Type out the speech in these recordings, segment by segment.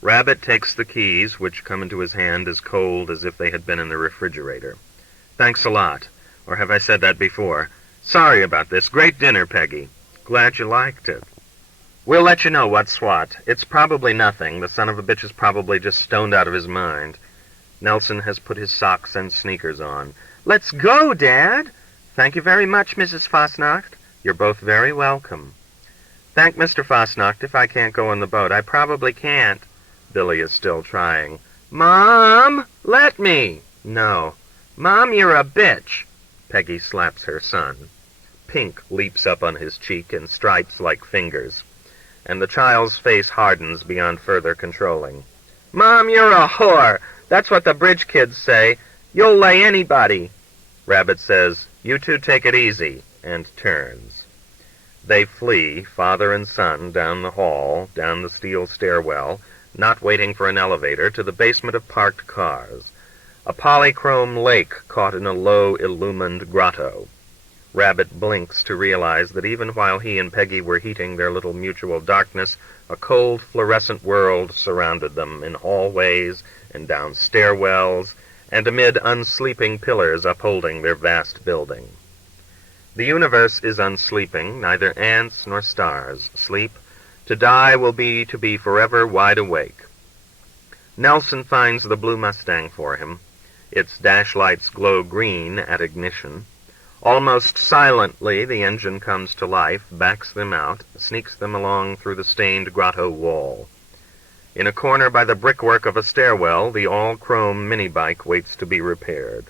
Rabbit takes the keys, which come into his hand as cold as if they had been in the refrigerator. Thanks a lot. Or have I said that before? Sorry about this. Great dinner, Peggy. Glad you liked it. We'll let you know what's what. It's probably nothing. The son of a bitch is probably just stoned out of his mind. Nelson has put his socks and sneakers on. Let's go, Dad. Thank you very much, Mrs. Fosnacht. You're both very welcome. Thank Mr. Fosnacht if I can't go on the boat. I probably can't. Billy is still trying. Mom, let me. No. Mom, you're a bitch. Peggy slaps her son. Pink leaps up on his cheek in stripes like fingers, and the child's face hardens beyond further controlling. Mom, you're a whore. That's what the bridge kids say. You'll lay anybody. Rabbit says, you two take it easy, and turns. They flee, father and son, down the hall, down the steel stairwell, not waiting for an elevator, to the basement of parked cars. A polychrome lake caught in a low, illumined grotto. Rabbit blinks to realize that even while he and Peggy were heating their little mutual darkness, a cold, fluorescent world surrounded them in hallways and down stairwells and amid unsleeping pillars upholding their vast building. The universe is unsleeping, neither ants nor stars sleep. To die will be to be forever wide awake. Nelson finds the blue Mustang for him. Its dashlights glow green at ignition. Almost silently, the engine comes to life, backs them out, sneaks them along through the stained grotto wall. In a corner by the brickwork of a stairwell, the all-chrome mini-bike waits to be repaired.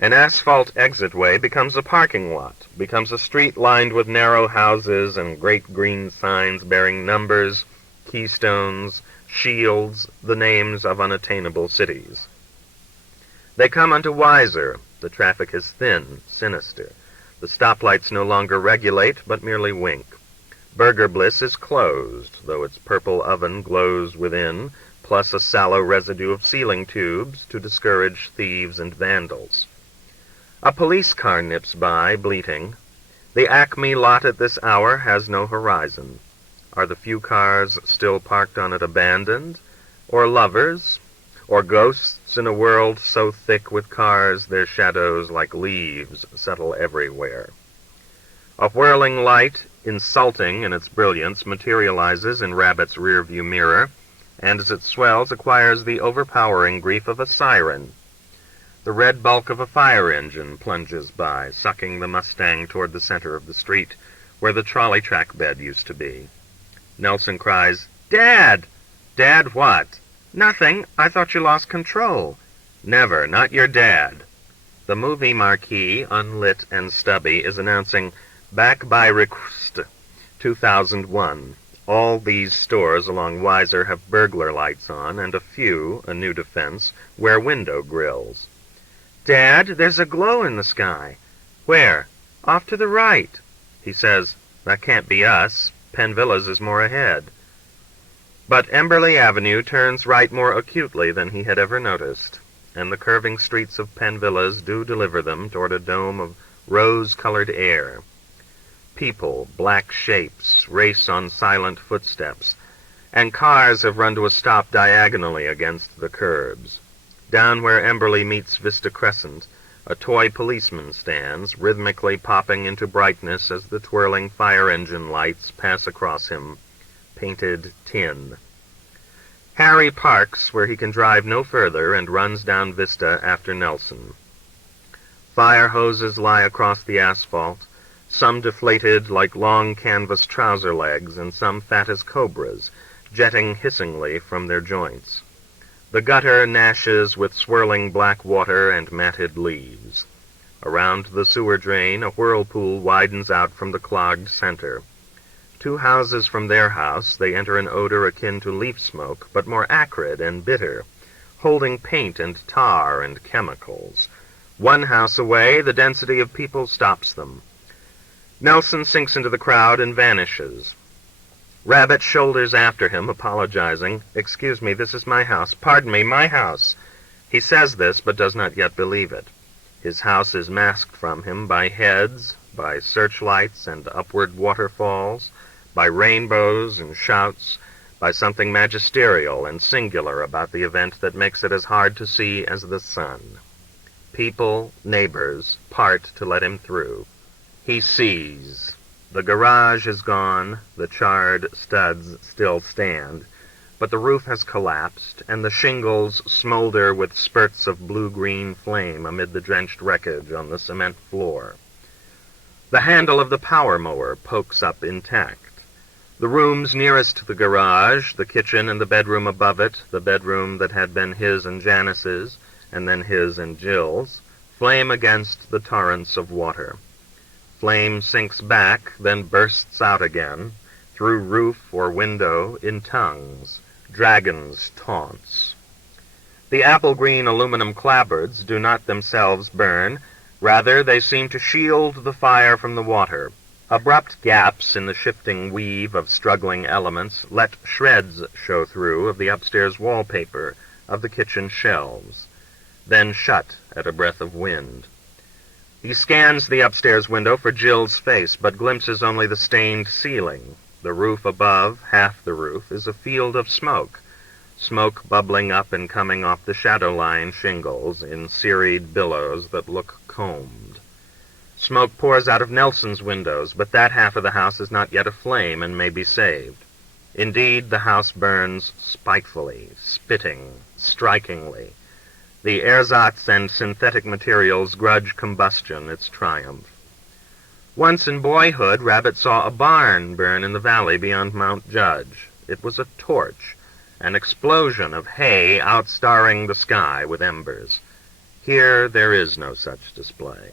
An asphalt exitway becomes a parking lot, becomes a street lined with narrow houses and great green signs bearing numbers, keystones, shields, the names of unattainable cities. They come unto Weiser. The traffic is thin, sinister. The stoplights no longer regulate, but merely wink. Burger Bliss is closed, though its purple oven glows within, plus a sallow residue of ceiling tubes to discourage thieves and vandals. A police car nips by, bleating. The Acme lot at this hour has no horizon. Are the few cars still parked on it abandoned? Or lovers? Or ghosts in a world so thick with cars their shadows like leaves settle everywhere? A whirling light, insulting in its brilliance, materializes in Rabbit's rearview mirror, and as it swells acquires the overpowering grief of a siren. The red bulk of a fire engine plunges by, sucking the Mustang toward the center of the street, where the trolley track bed used to be. Nelson cries, Dad! Dad what? Nothing. I thought you lost control. Never. Not your dad. The movie marquee, unlit and stubby, is announcing Back by Request 2001. All these stores along Weiser have burglar lights on, and a few, a new defense, wear window grills. Dad, there's a glow in the sky. Where? Off to the right. He says, that can't be us. Penn Villas is more ahead. But Emberley Avenue turns right more acutely than he had ever noticed, and the curving streets of Penn Villas do deliver them toward a dome of rose-colored air. People, black shapes, race on silent footsteps, and cars have run to a stop diagonally against the curbs. Down where Emberley meets Vista Crescent, a toy policeman stands, rhythmically popping into brightness as the twirling fire engine lights pass across him, painted tin. Harry parks where he can drive no further and runs down Vista after Nelson. Fire hoses lie across the asphalt, some deflated like long canvas trouser legs and some fat as cobras, jetting hissingly from their joints. The gutter gnashes with swirling black water and matted leaves. Around the sewer drain, a whirlpool widens out from the clogged center. 2 houses from their house, they enter an odor akin to leaf smoke, but more acrid and bitter, holding paint and tar and chemicals. 1 house away, the density of people stops them. Nelson sinks into the crowd and vanishes. Rabbit shoulders after him, apologizing. Excuse me, this is my house. Pardon me, my house. He says this, but does not yet believe it. His house is masked from him by heads, by searchlights and upward waterfalls, by rainbows and shouts, by something magisterial and singular about the event that makes it as hard to see as the sun. People, neighbors, part to let him through. He sees. The garage is gone, the charred studs still stand, but the roof has collapsed, and the shingles smolder with spurts of blue-green flame amid the drenched wreckage on the cement floor. The handle of the power mower pokes up intact. The rooms nearest the garage, the kitchen and the bedroom above it, the bedroom that had been his and Janice's, and then his and Jill's, flame against the torrents of water. Flame sinks back, then bursts out again, through roof or window, in tongues, dragons' taunts. The apple-green aluminum clapboards do not themselves burn, rather they seem to shield the fire from the water. Abrupt gaps in the shifting weave of struggling elements let shreds show through of the upstairs wallpaper, of the kitchen shelves, then shut at a breath of wind. He scans the upstairs window for Jill's face, but glimpses only the stained ceiling. The roof above, half the roof, is a field of smoke, smoke bubbling up and coming off the shadow-line shingles in serried billows that look combed. Smoke pours out of Nelson's windows, but that half of the house is not yet aflame and may be saved. Indeed, the house burns spitefully, spitting, strikingly. The ersatz and synthetic materials grudge combustion its triumph. Once in boyhood, Rabbit saw a barn burn in the valley beyond Mount Judge. It was a torch, an explosion of hay outstarring the sky with embers. Here there is no such display.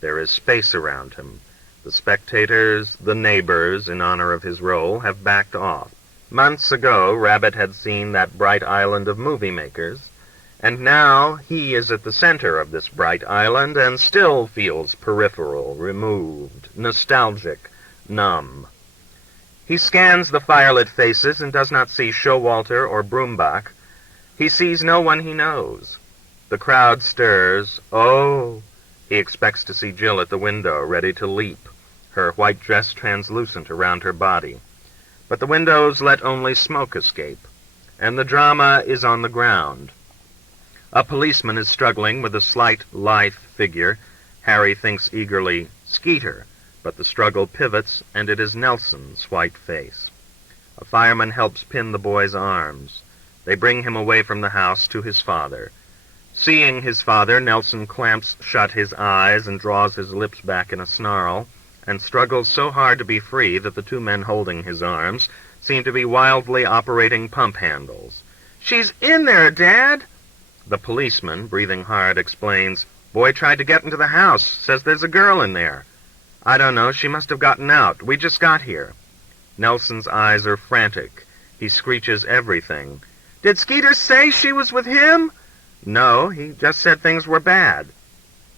There is space around him. The spectators, the neighbors, in honor of his role, have backed off. Months ago, Rabbit had seen that bright island of movie-makers, and now he is at the center of this bright island and still feels peripheral, removed, nostalgic, numb. He scans the firelit faces and does not see Showalter or Broombach. He sees no one he knows. The crowd stirs. Oh! He expects to see Jill at the window, ready to leap, her white dress translucent around her body. But the windows let only smoke escape, and the drama is on the ground. A policeman is struggling with a slight, lithe figure. Harry thinks eagerly, Skeeter, but the struggle pivots, and it is Nelson's white face. A fireman helps pin the boy's arms. They bring him away from the house to his father. Seeing his father, Nelson clamps shut his eyes and draws his lips back in a snarl, and struggles so hard to be free that the two men holding his arms seem to be wildly operating pump handles. "She's in there, Dad!" The policeman, breathing hard, explains, "Boy tried to get into the house, says there's a girl in there." "I don't know, she must have gotten out. We just got here." Nelson's eyes are frantic. He screeches everything. "Did Skeeter say she was with him?" "No, he just said things were bad."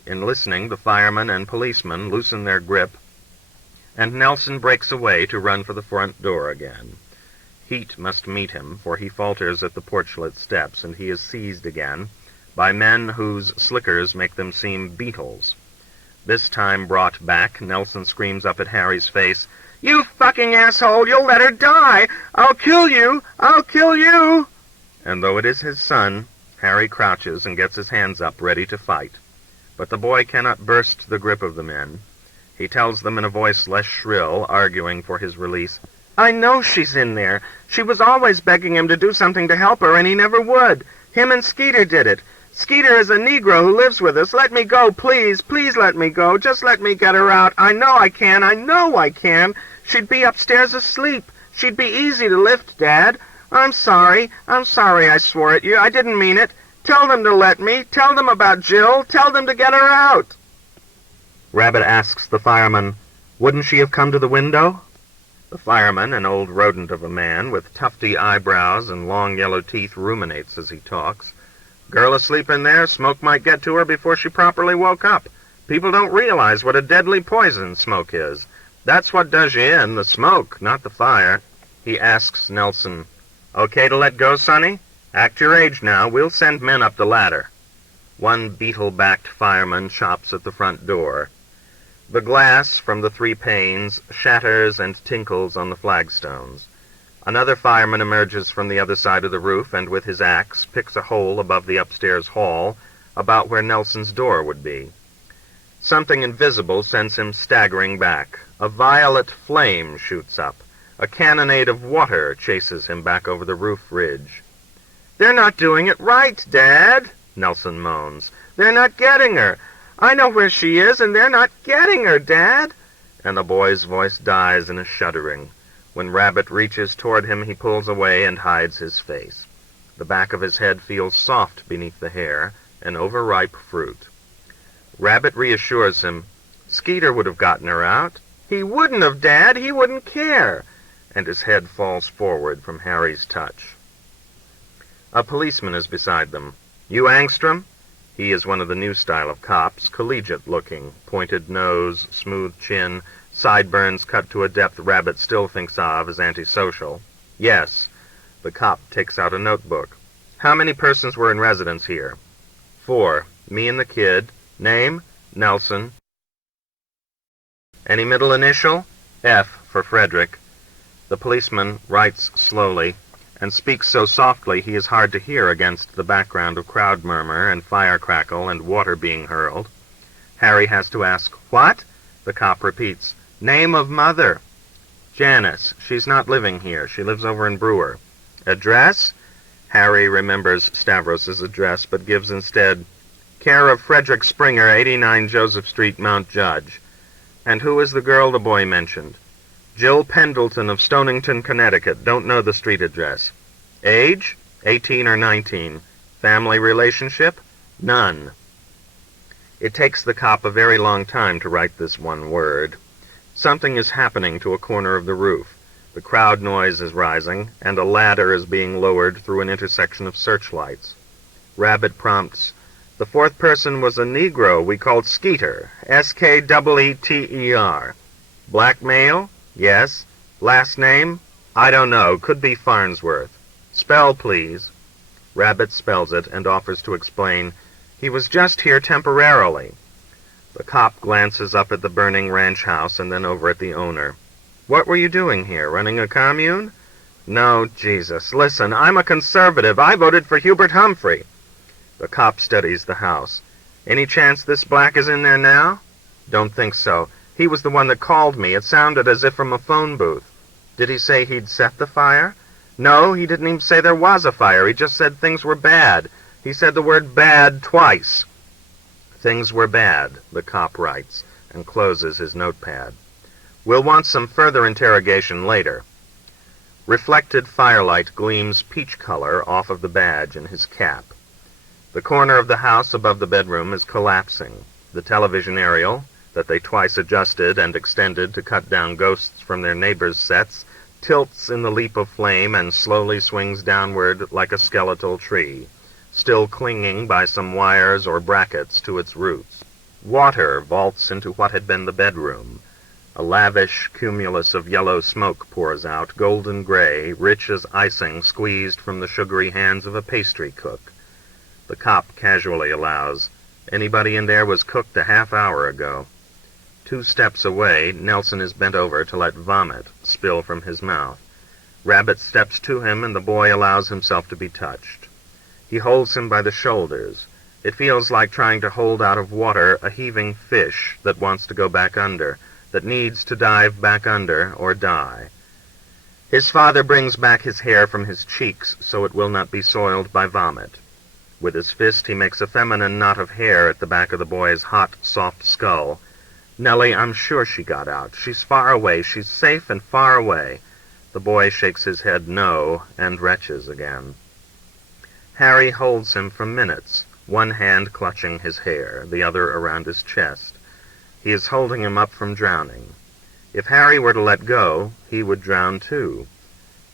In listening, the fireman and policeman loosen their grip, and Nelson breaks away to run for the front door again. Heat must meet him, for he falters at the porchlet steps, and he is seized again by men whose slickers make them seem beetles. This time brought back, Nelson screams up at Harry's face, "You fucking asshole! You'll let her die! I'll kill you! I'll kill you!" And though it is his son, Harry crouches and gets his hands up, ready to fight. But the boy cannot burst the grip of the men. He tells them in a voice less shrill, arguing for his release, "I know she's in there. She was always begging him to do something to help her, and he never would. Him and Skeeter did it. Skeeter is a Negro who lives with us. Let me go, please. Please let me go. Just let me get her out. I know I can. I know I can. She'd be upstairs asleep. She'd be easy to lift, Dad. I'm sorry, I swore at you. I didn't mean it. Tell them to let me. Tell them about Jill. Tell them to get her out." Rabbit asks the fireman, "Wouldn't she have come to the window?" The fireman, an old rodent of a man, with tufty eyebrows and long yellow teeth, ruminates as he talks. "Girl asleep in there, smoke might get to her before she properly woke up. People don't realize what a deadly poison smoke is. That's what does you in, the smoke, not the fire." He asks Nelson, "Okay to let go, Sonny? Act your age now. We'll send men up the ladder." One beetle-backed fireman chops at the front door. The glass from the 3 panes shatters and tinkles on the flagstones. Another fireman emerges from the other side of the roof and with his axe picks a hole above the upstairs hall, about where Nelson's door would be. Something invisible sends him staggering back. A violet flame shoots up. A cannonade of water chases him back over the roof ridge. "They're not doing it right, Dad," Nelson moans. "They're not getting her. I know where she is, and they're not getting her, Dad." And the boy's voice dies in a shuddering. When Rabbit reaches toward him, he pulls away and hides his face. The back of his head feels soft beneath the hair, an overripe fruit. Rabbit reassures him. "Skeeter would have gotten her out." "He wouldn't have, Dad. He wouldn't care." And his head falls forward from Harry's touch. A policeman is beside them. "You Angstrom?" He is one of the new style of cops, collegiate-looking, pointed nose, smooth chin, sideburns cut to a depth Rabbit still thinks of as antisocial. "Yes." The cop takes out a notebook. "How many persons were in residence here?" "4. Me and the kid. Name? Nelson. Any middle initial?" "F for Frederick." The policeman writes slowly, and speaks so softly he is hard to hear against the background of crowd murmur and fire crackle and water being hurled. Harry has to ask, "What?" The cop repeats, "Name of mother." "Janice. She's not living here. She lives over in Brewer." "Address?" Harry remembers Stavros's address, but gives instead, "Care of Frederick Springer, 89 Joseph Street, Mount Judge." "And who is the girl the boy mentioned?" "Jill Pendleton of Stonington, Connecticut. Don't know the street address." "Age?" 18 or 19. "Family relationship?" "None." It takes the cop a very long time to write this one word. Something is happening to a corner of the roof. The crowd noise is rising, and a ladder is being lowered through an intersection of searchlights. Rabbit prompts, "The fourth person was a Negro we called Skeeter, Skeeter. Black male? Yes. Last name? I don't know. Could be Farnsworth. Spell, please." Rabbit spells it and offers to explain, "He was just here temporarily." The cop glances up at the burning ranch house and then over at the owner. "What were you doing here, running a commune?" "No, Jesus. Listen, I'm a conservative. I voted for Hubert Humphrey." The cop studies the house. "Any chance this black is in there now?" "Don't think so. He was the one that called me. It sounded as if from a phone booth." "Did he say he'd set the fire?" "No, he didn't even say there was a fire. He just said things were bad. He said the word bad twice." "Things were bad," the cop writes, and closes his notepad. "We'll want some further interrogation later." Reflected firelight gleams peach color off of the badge in his cap. The corner of the house above the bedroom is collapsing. The television aerial, that they twice adjusted and extended to cut down ghosts from their neighbors' sets, tilts in the leap of flame and slowly swings downward like a skeletal tree, still clinging by some wires or brackets to its roots. Water vaults into what had been the bedroom. A lavish cumulus of yellow smoke pours out, golden gray, rich as icing squeezed from the sugary hands of a pastry cook. The cop casually allows, "Anybody in there was cooked a half hour ago." 2 steps away, Nelson is bent over to let vomit spill from his mouth. Rabbit steps to him, and the boy allows himself to be touched. He holds him by the shoulders. It feels like trying to hold out of water a heaving fish that wants to go back under, that needs to dive back under or die. His father brings back his hair from his cheeks so it will not be soiled by vomit. With his fist he makes a feminine knot of hair at the back of the boy's hot, soft skull. "Nellie, I'm sure she got out. She's far away. She's safe and far away." The boy shakes his head no, and retches again. Harry holds him for minutes, one hand clutching his hair, the other around his chest. He is holding him up from drowning. If Harry were to let go, he would drown too.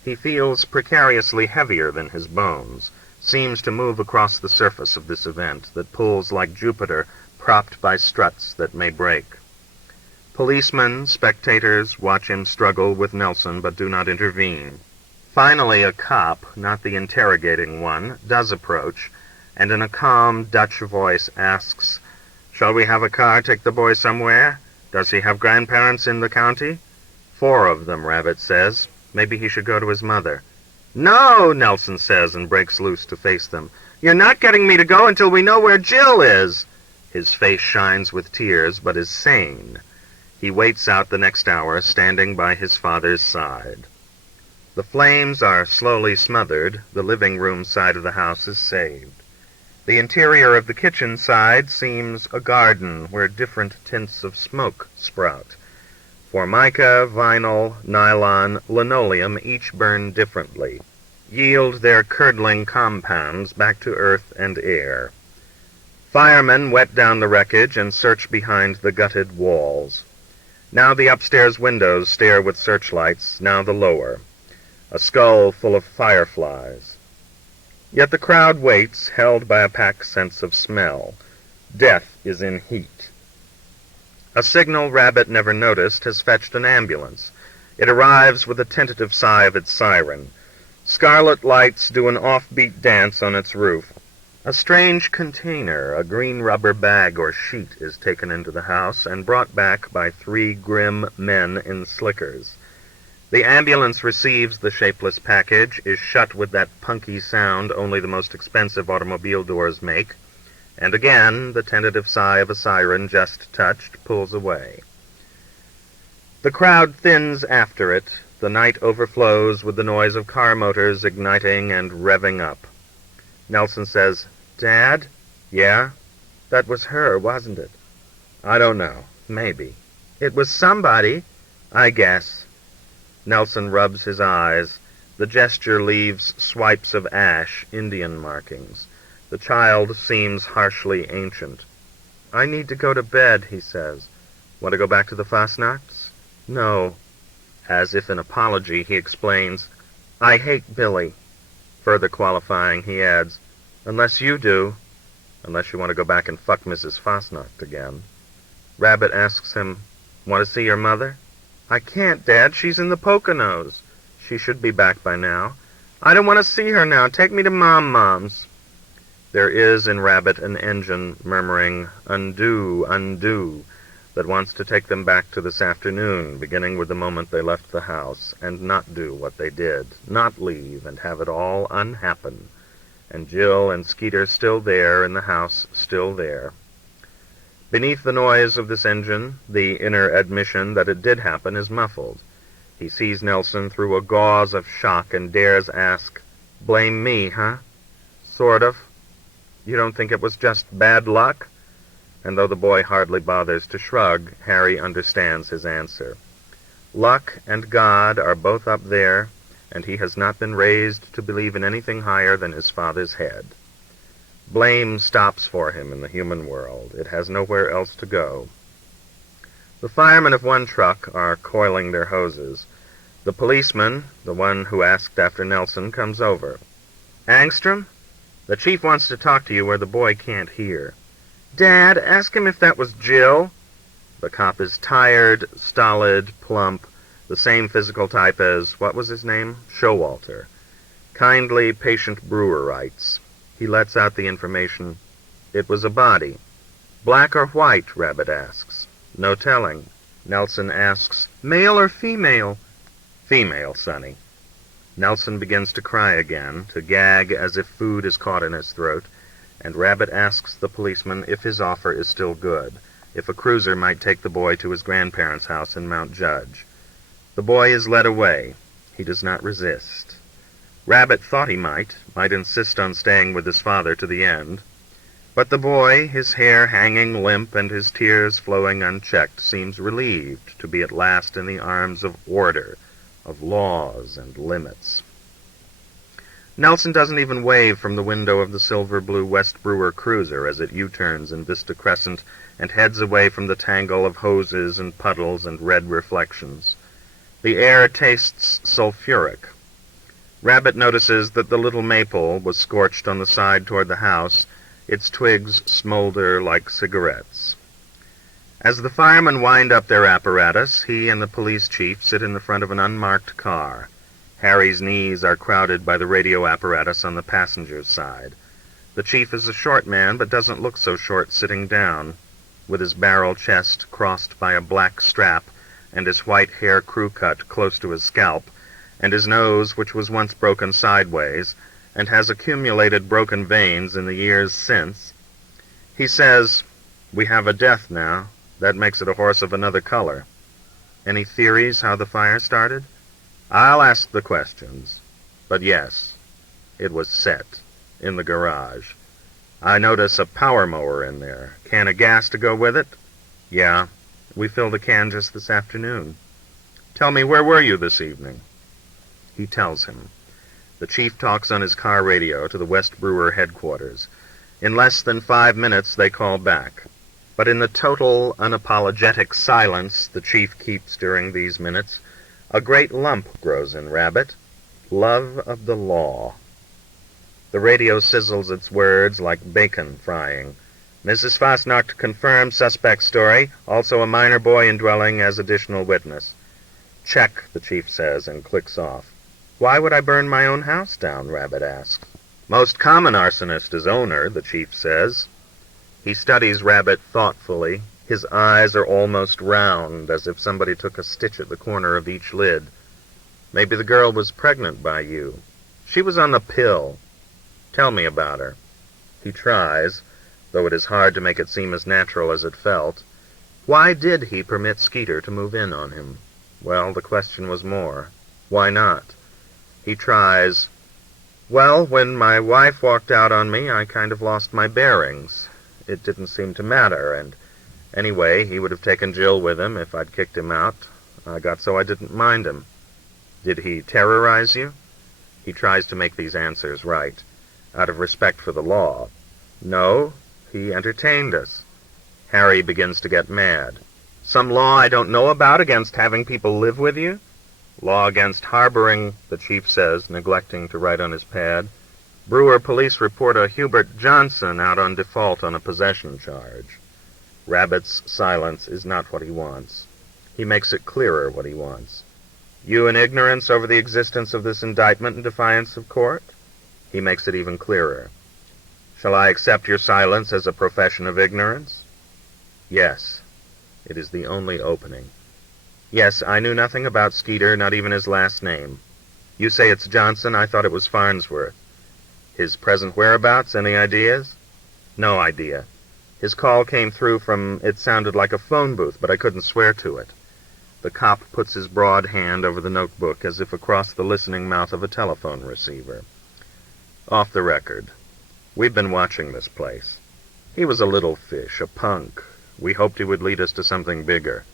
He feels precariously heavier than his bones, seems to move across the surface of this event that pulls like Jupiter, propped by struts that may break. Policemen, spectators, watch him struggle with Nelson but do not intervene. Finally, a cop, not the interrogating one, does approach, and in a calm Dutch voice asks, "Shall we have a car take the boy somewhere? Does he have grandparents in the county?" "4 of them, Rabbit says. Maybe he should go to his mother. "No," Nelson says and breaks loose to face them. "You're not getting me to go until we know where Jill is." His face shines with tears, but is sane. He waits out the next hour, standing by his father's side. The flames are slowly smothered. The living room side of the house is saved. The interior of the kitchen side seems a garden where different tints of smoke sprout. Formica, vinyl, nylon, linoleum each burn differently, yield their curdling compounds back to earth and air. Firemen wet down the wreckage and search behind the gutted walls. Now the upstairs windows stare with searchlights, now the lower. A skull full of fireflies. Yet the crowd waits, held by a pack sense of smell. Death is in heat. A signal Rabbit never noticed has fetched an ambulance. It arrives with a tentative sigh of its siren. Scarlet lights do an offbeat dance on its roof. A strange container, a green rubber bag or sheet, is taken into the house and brought back by 3 grim men in slickers. The ambulance receives the shapeless package, is shut with that punky sound only the most expensive automobile doors make, and again the tentative sigh of a siren just touched pulls away. The crowd thins after it. The night overflows with the noise of car motors igniting and revving up. Nelson says, "Dad?" "Yeah?" "That was her, wasn't it?" "I don't know. Maybe." "It was somebody." "I guess." Nelson rubs his eyes. The gesture leaves swipes of ash, Indian markings. The child seems harshly ancient. "I need to go to bed," he says. "Want to go back to the Fastnachts?" "No." As if in apology, he explains, "I hate Billy." Further qualifying, he adds, "Unless you do. Unless you want to go back and fuck Mrs. Fastnacht again." Rabbit asks him, "Want to see your mother?" "I can't, Dad. She's in the Poconos." "She should be back by now." "I don't want to see her now. Take me to Mom's." There is in Rabbit an engine murmuring, "Undo, undo," that wants to take them back to this afternoon, beginning with the moment they left the house, and not do what they did, not leave, and have it all unhappen. And Jill and Skeeter still there, in the house still there. Beneath the noise of this engine, the inner admission that it did happen is muffled. He sees Nelson through a gauze of shock and dares ask, "Blame me, huh?" "Sort of." "You don't think it was just bad luck?" And though the boy hardly bothers to shrug, Harry understands his answer. Luck and God are both up there, and he has not been raised to believe in anything higher than his father's head. Blame stops for him in the human world. It has nowhere else to go. The firemen of one truck are coiling their hoses. The policeman, the one who asked after Nelson, comes over. "Angstrom? The chief wants to talk to you where the boy can't hear." "Dad, ask him if that was Jill." The cop is tired, stolid, plump, the same physical type as, what was his name? Showalter. Kindly, patient Brewer writes. He lets out the information. "It was a body." "Black or white?" Rabbit asks. "No telling." Nelson asks, "Male or female?" "Female, Sonny." Nelson begins to cry again, to gag as if food is caught in his throat, and Rabbit asks the policeman if his offer is still good, if a cruiser might take the boy to his grandparents' house in Mount Judge. The boy is led away. He does not resist. Rabbit thought he might insist on staying with his father to the end. But the boy, his hair hanging limp and his tears flowing unchecked, seems relieved to be at last in the arms of order, of laws and limits. Nelson doesn't even wave from the window of the silver-blue West Brewer cruiser as it U-turns in Vista Crescent and heads away from the tangle of hoses and puddles and red reflections. The air tastes sulfuric. Rabbit notices that the little maple was scorched on the side toward the house. Its twigs smolder like cigarettes. As the firemen wind up their apparatus, he and the police chief sit in the front of an unmarked car. Harry's knees are crowded by the radio apparatus on the passenger's side. The chief is a short man, but doesn't look so short sitting down, with his barrel chest crossed by a black strap and his white hair crew cut close to his scalp, and his nose, which was once broken sideways, and has accumulated broken veins in the years since. He says, "We have a death now. That makes it a horse of another color." Any theories how the fire started? I'll ask the questions. But yes, it was set in the garage. I notice a power mower in there. Can of gas to go with it? Yeah, we filled a can just this afternoon. Tell me, where were you this evening? He tells him. The chief talks on his car radio to the West Brewer headquarters. In less than 5 minutes, they call back. But in the total, unapologetic silence the chief keeps during these minutes, a great lump grows in Rabbit. Love of the law. The radio sizzles its words like bacon frying. Mrs. Fosnacht confirms suspect story, also a minor boy in dwelling as additional witness. Check, the chief says, and clicks off. Why would I burn my own house down, Rabbit asks. Most common arsonist is owner, the chief says. He studies Rabbit thoughtfully. His eyes are almost round, as if somebody took a stitch at the corner of each lid. Maybe the girl was pregnant by you. She was on the pill. Tell me about her. He tries, though it is hard to make it seem as natural as it felt. Why did he permit Skeeter to move in on him? Well, the question was more. Why not? He tries. Well, when my wife walked out on me, I kind of lost my bearings. It didn't seem to matter, and anyway, he would have taken Jill with him if I'd kicked him out. I got so I didn't mind him. Did he terrorize you? He tries to make these answers right, out of respect for the law. No, he entertained us. Harry begins to get mad. Some law I don't know about against having people live with you? Law against harboring, the chief says, neglecting to write on his pad. Brewer police report a Hubert Johnson out on default on a possession charge. Rabbit's silence is not what he wants. He makes it clearer what he wants. You in ignorance over the existence of this indictment in defiance of court? He makes it even clearer. Shall I accept your silence as a profession of ignorance? Yes. It is the only opening. Yes, I knew nothing about Skeeter, not even his last name. You say it's Johnson. I thought it was Farnsworth. His present whereabouts, any ideas? No idea. His call came through from, it sounded like a phone booth, but I couldn't swear to it. The cop puts his broad hand over the notebook as if across the listening mouth of a telephone receiver. Off the record. We've been watching this place. He was a little fish, a punk. We hoped he would lead us to something bigger.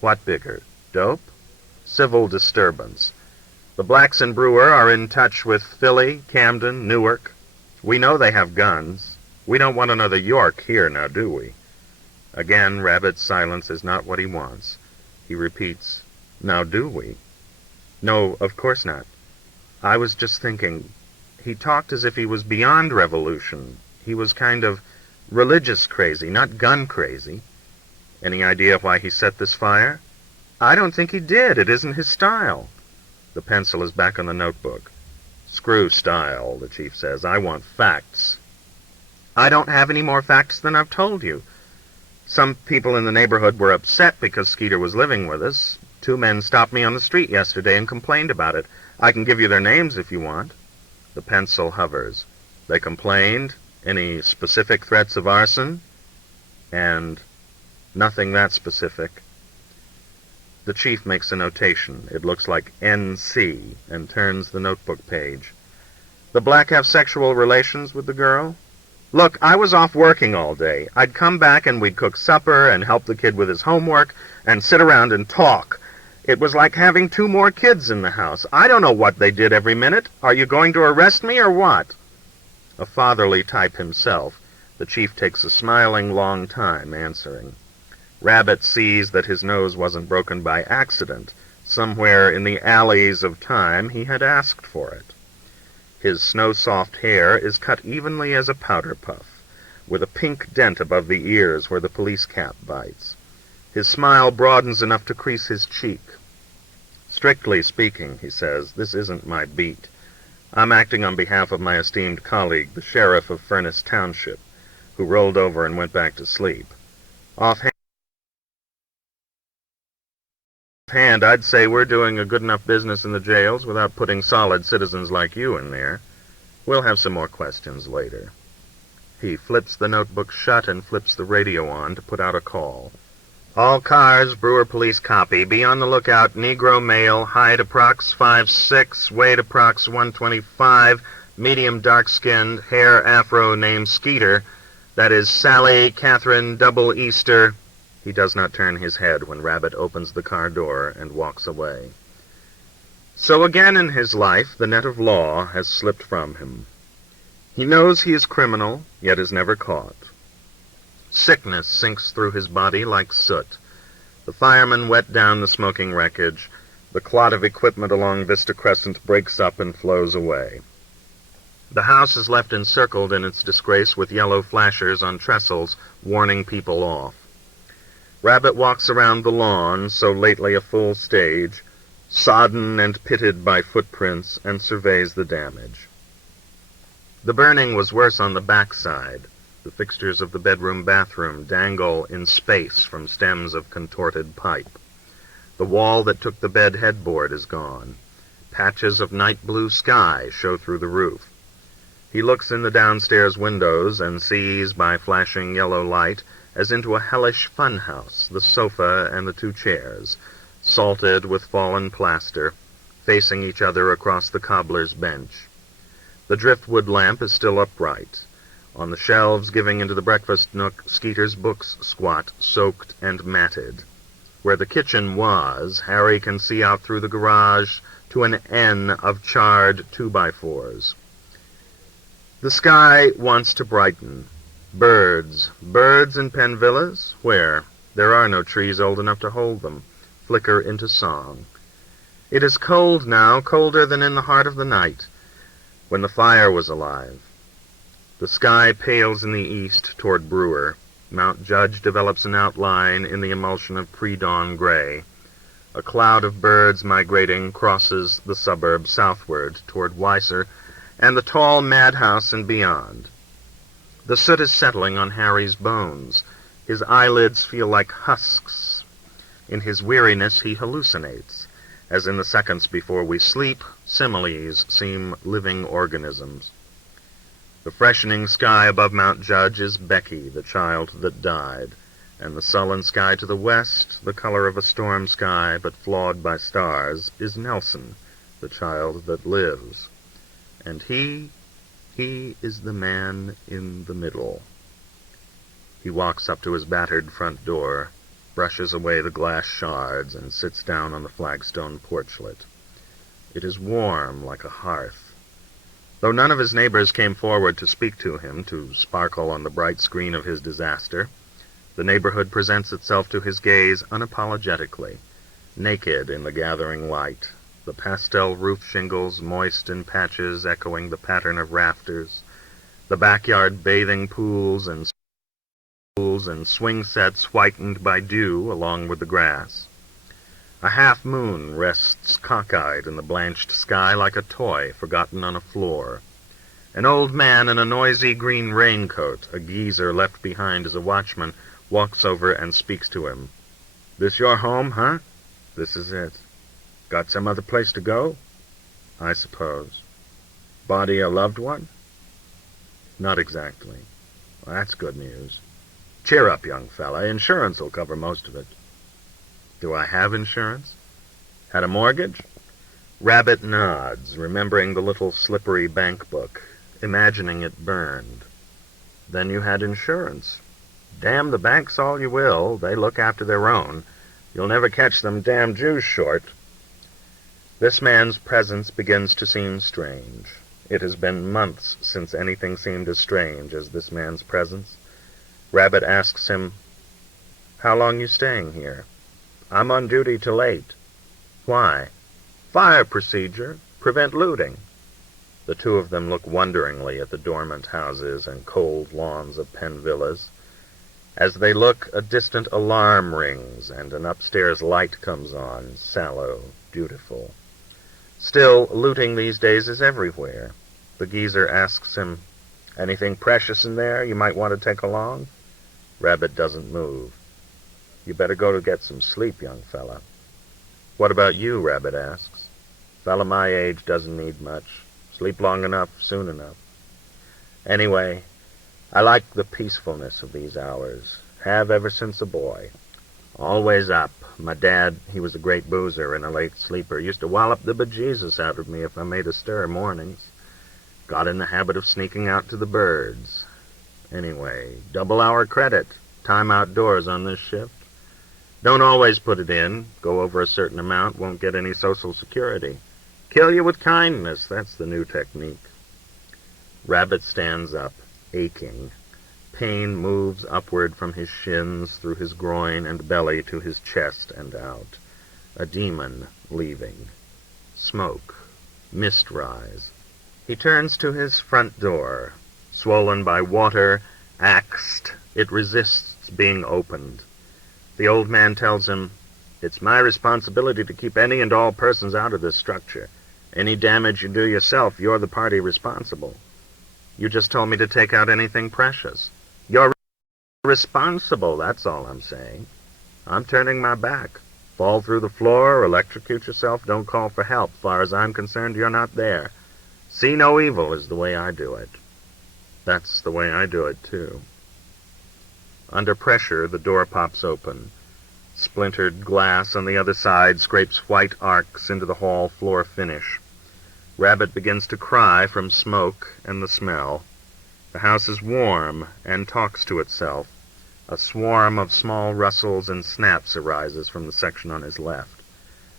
What bigger? Dope? Civil disturbance. The Blacks and Brewer are in touch with Philly, Camden, Newark. We know they have guns. We don't want another York here, now do we? Again, Rabbit's silence is not what he wants. He repeats, now do we? No, of course not. I was just thinking, he talked as if he was beyond revolution. He was kind of religious crazy, not gun crazy. Any idea why he set this fire? I don't think he did. It isn't his style. The pencil is back on the notebook. Screw style, the chief says. I want facts. I don't have any more facts than I've told you. Some people in the neighborhood were upset because Skeeter was living with us. 2 men stopped me on the street yesterday and complained about it. I can give you their names if you want. The pencil hovers. They complained? Any specific threats of arson? And nothing that specific. The chief makes a notation. It looks like NC, and turns the notebook page. The Black have sexual relations with the girl? Look, I was off working all day. I'd come back and we'd cook supper and help the kid with his homework and sit around and talk. It was like having 2 more kids in the house. I don't know what they did every minute. Are you going to arrest me or what? A fatherly type himself, the chief takes a smiling long time answering. Rabbit sees that his nose wasn't broken by accident. Somewhere in the alleys of time he had asked for it. His snow-soft hair is cut evenly as a powder puff, with a pink dent above the ears where the police cap bites. His smile broadens enough to crease his cheek. Strictly speaking, he says, this isn't my beat. I'm acting on behalf of my esteemed colleague, the sheriff of Furnace Township, who rolled over and went back to sleep. Offhand, offhand, I'd say we're doing a good enough business in the jails without putting solid citizens like you in there. We'll have some more questions later. He flips the notebook shut and flips the radio on to put out a call. All cars, Brewer Police copy. Be on the lookout. Negro male, height approx 5'6", weight approx 125, medium dark-skinned, hair afro, named Skeeter. That is Sally Catherine Double Easter. He does not turn his head when Rabbit opens the car door and walks away. So again in his life, the net of law has slipped from him. He knows he is criminal, yet is never caught. Sickness sinks through his body like soot. The firemen wet down the smoking wreckage. The clot of equipment along Vista Crescent breaks up and flows away. The house is left encircled in its disgrace with yellow flashers on trestles, warning people off. Rabbit walks around the lawn, so lately a full stage, sodden and pitted by footprints, and surveys the damage. The burning was worse on the backside. The fixtures of the bedroom-bathroom dangle in space from stems of contorted pipe. The wall that took the bed headboard is gone. Patches of night blue sky show through the roof. He looks in the downstairs windows and sees, by flashing yellow light, as into a hellish funhouse, the sofa and the two chairs, salted with fallen plaster, facing each other across the cobbler's bench. The driftwood lamp is still upright. On the shelves giving into the breakfast nook, Skeeter's books squat, soaked and matted. Where the kitchen was, Harry can see out through the garage to an N of charred 2x4s. The sky wants to brighten. Birds. Birds in Penn Villas? Where? There are no trees old enough to hold them. Flicker into song. It is cold now, colder than in the heart of the night, when the fire was alive. The sky pales in the east toward Brewer. Mount Judge develops an outline in the emulsion of pre-dawn gray. A cloud of birds migrating crosses the suburb southward toward Weiser and the tall madhouse and beyond. The soot is settling on Harry's bones. His eyelids feel like husks. In his weariness he hallucinates. As in the seconds before we sleep, similes seem living organisms. The freshening sky above Mount Judge is Becky, the child that died, and the sullen sky to the west, the color of a storm sky but flawed by stars, is Nelson, the child that lives. And he is the man in the middle. He walks up to his battered front door, brushes away the glass shards, and sits down on the flagstone porchlet. It is warm like a hearth. Though none of his neighbors came forward to speak to him, to sparkle on the bright screen of his disaster, the neighborhood presents itself to his gaze unapologetically, naked in the gathering light, the pastel roof shingles moist in patches echoing the pattern of rafters, the backyard bathing pools and swing sets whitened by dew along with the grass. A half-moon rests cockeyed in the blanched sky like a toy forgotten on a floor. An old man in a noisy green raincoat, a geezer left behind as a watchman, walks over and speaks to him. "This your home, huh?" "This is it." "Got some other place to go?" "I suppose." "Body a loved one?" "Not exactly." "Well, that's good news." "Cheer up, young fella. Insurance'll cover most of it." "Do I have insurance?" "Had a mortgage?" Rabbit nods, remembering the little slippery bank book, imagining it burned. "Then you had insurance. Damn the banks all you will. They look after their own. You'll never catch them damn Jews short." This man's presence begins to seem strange. It has been months since anything seemed as strange as this man's presence. Rabbit asks him, "How long you staying here?" "I'm on duty till 8. "Why?" "Fire procedure. Prevent looting." The two of them look wonderingly at the dormant houses and cold lawns of Penn Villas. As they look, a distant alarm rings, and an upstairs light comes on, sallow, dutiful. Still, looting these days is everywhere. The geezer asks him, "Anything precious in there you might want to take along?" Rabbit doesn't move. "You better go to get some sleep, young fella." What about you? Rabbit asks. Fella my age doesn't need much. Sleep long enough, soon enough. Anyway, I like the peacefulness of these hours. Have ever since a boy. Always up. My dad, he was a great boozer and a late sleeper, used to wallop the bejesus out of me if I made a stir mornings. Got in the habit of sneaking out to the birds. Anyway, double-hour credit. Time outdoors on this shift. Don't always put it in. Go over a certain amount, won't get any Social Security. Kill you with kindness. That's the new technique. Rabbit stands up, aching. Pain moves upward from his shins, through his groin and belly to his chest and out. A demon leaving. Smoke. Mist rise. He turns to his front door. Swollen by water, axed, it resists being opened. The old man tells him, "It's my responsibility to keep any and all persons out of this structure. Any damage you do yourself, you're the party responsible. You just told me to take out anything precious. You're responsible, that's all I'm saying. I'm turning my back. Fall through the floor, electrocute yourself, don't call for help. Far as I'm concerned, you're not there. See no evil is the way I do it." That's the way I do it, too. Under pressure, the door pops open. Splintered glass on the other side scrapes white arcs into the hall floor finish. Rabbit begins to cry from smoke and the smell. The house is warm and talks to itself. A swarm of small rustles and snaps arises from the section on his left.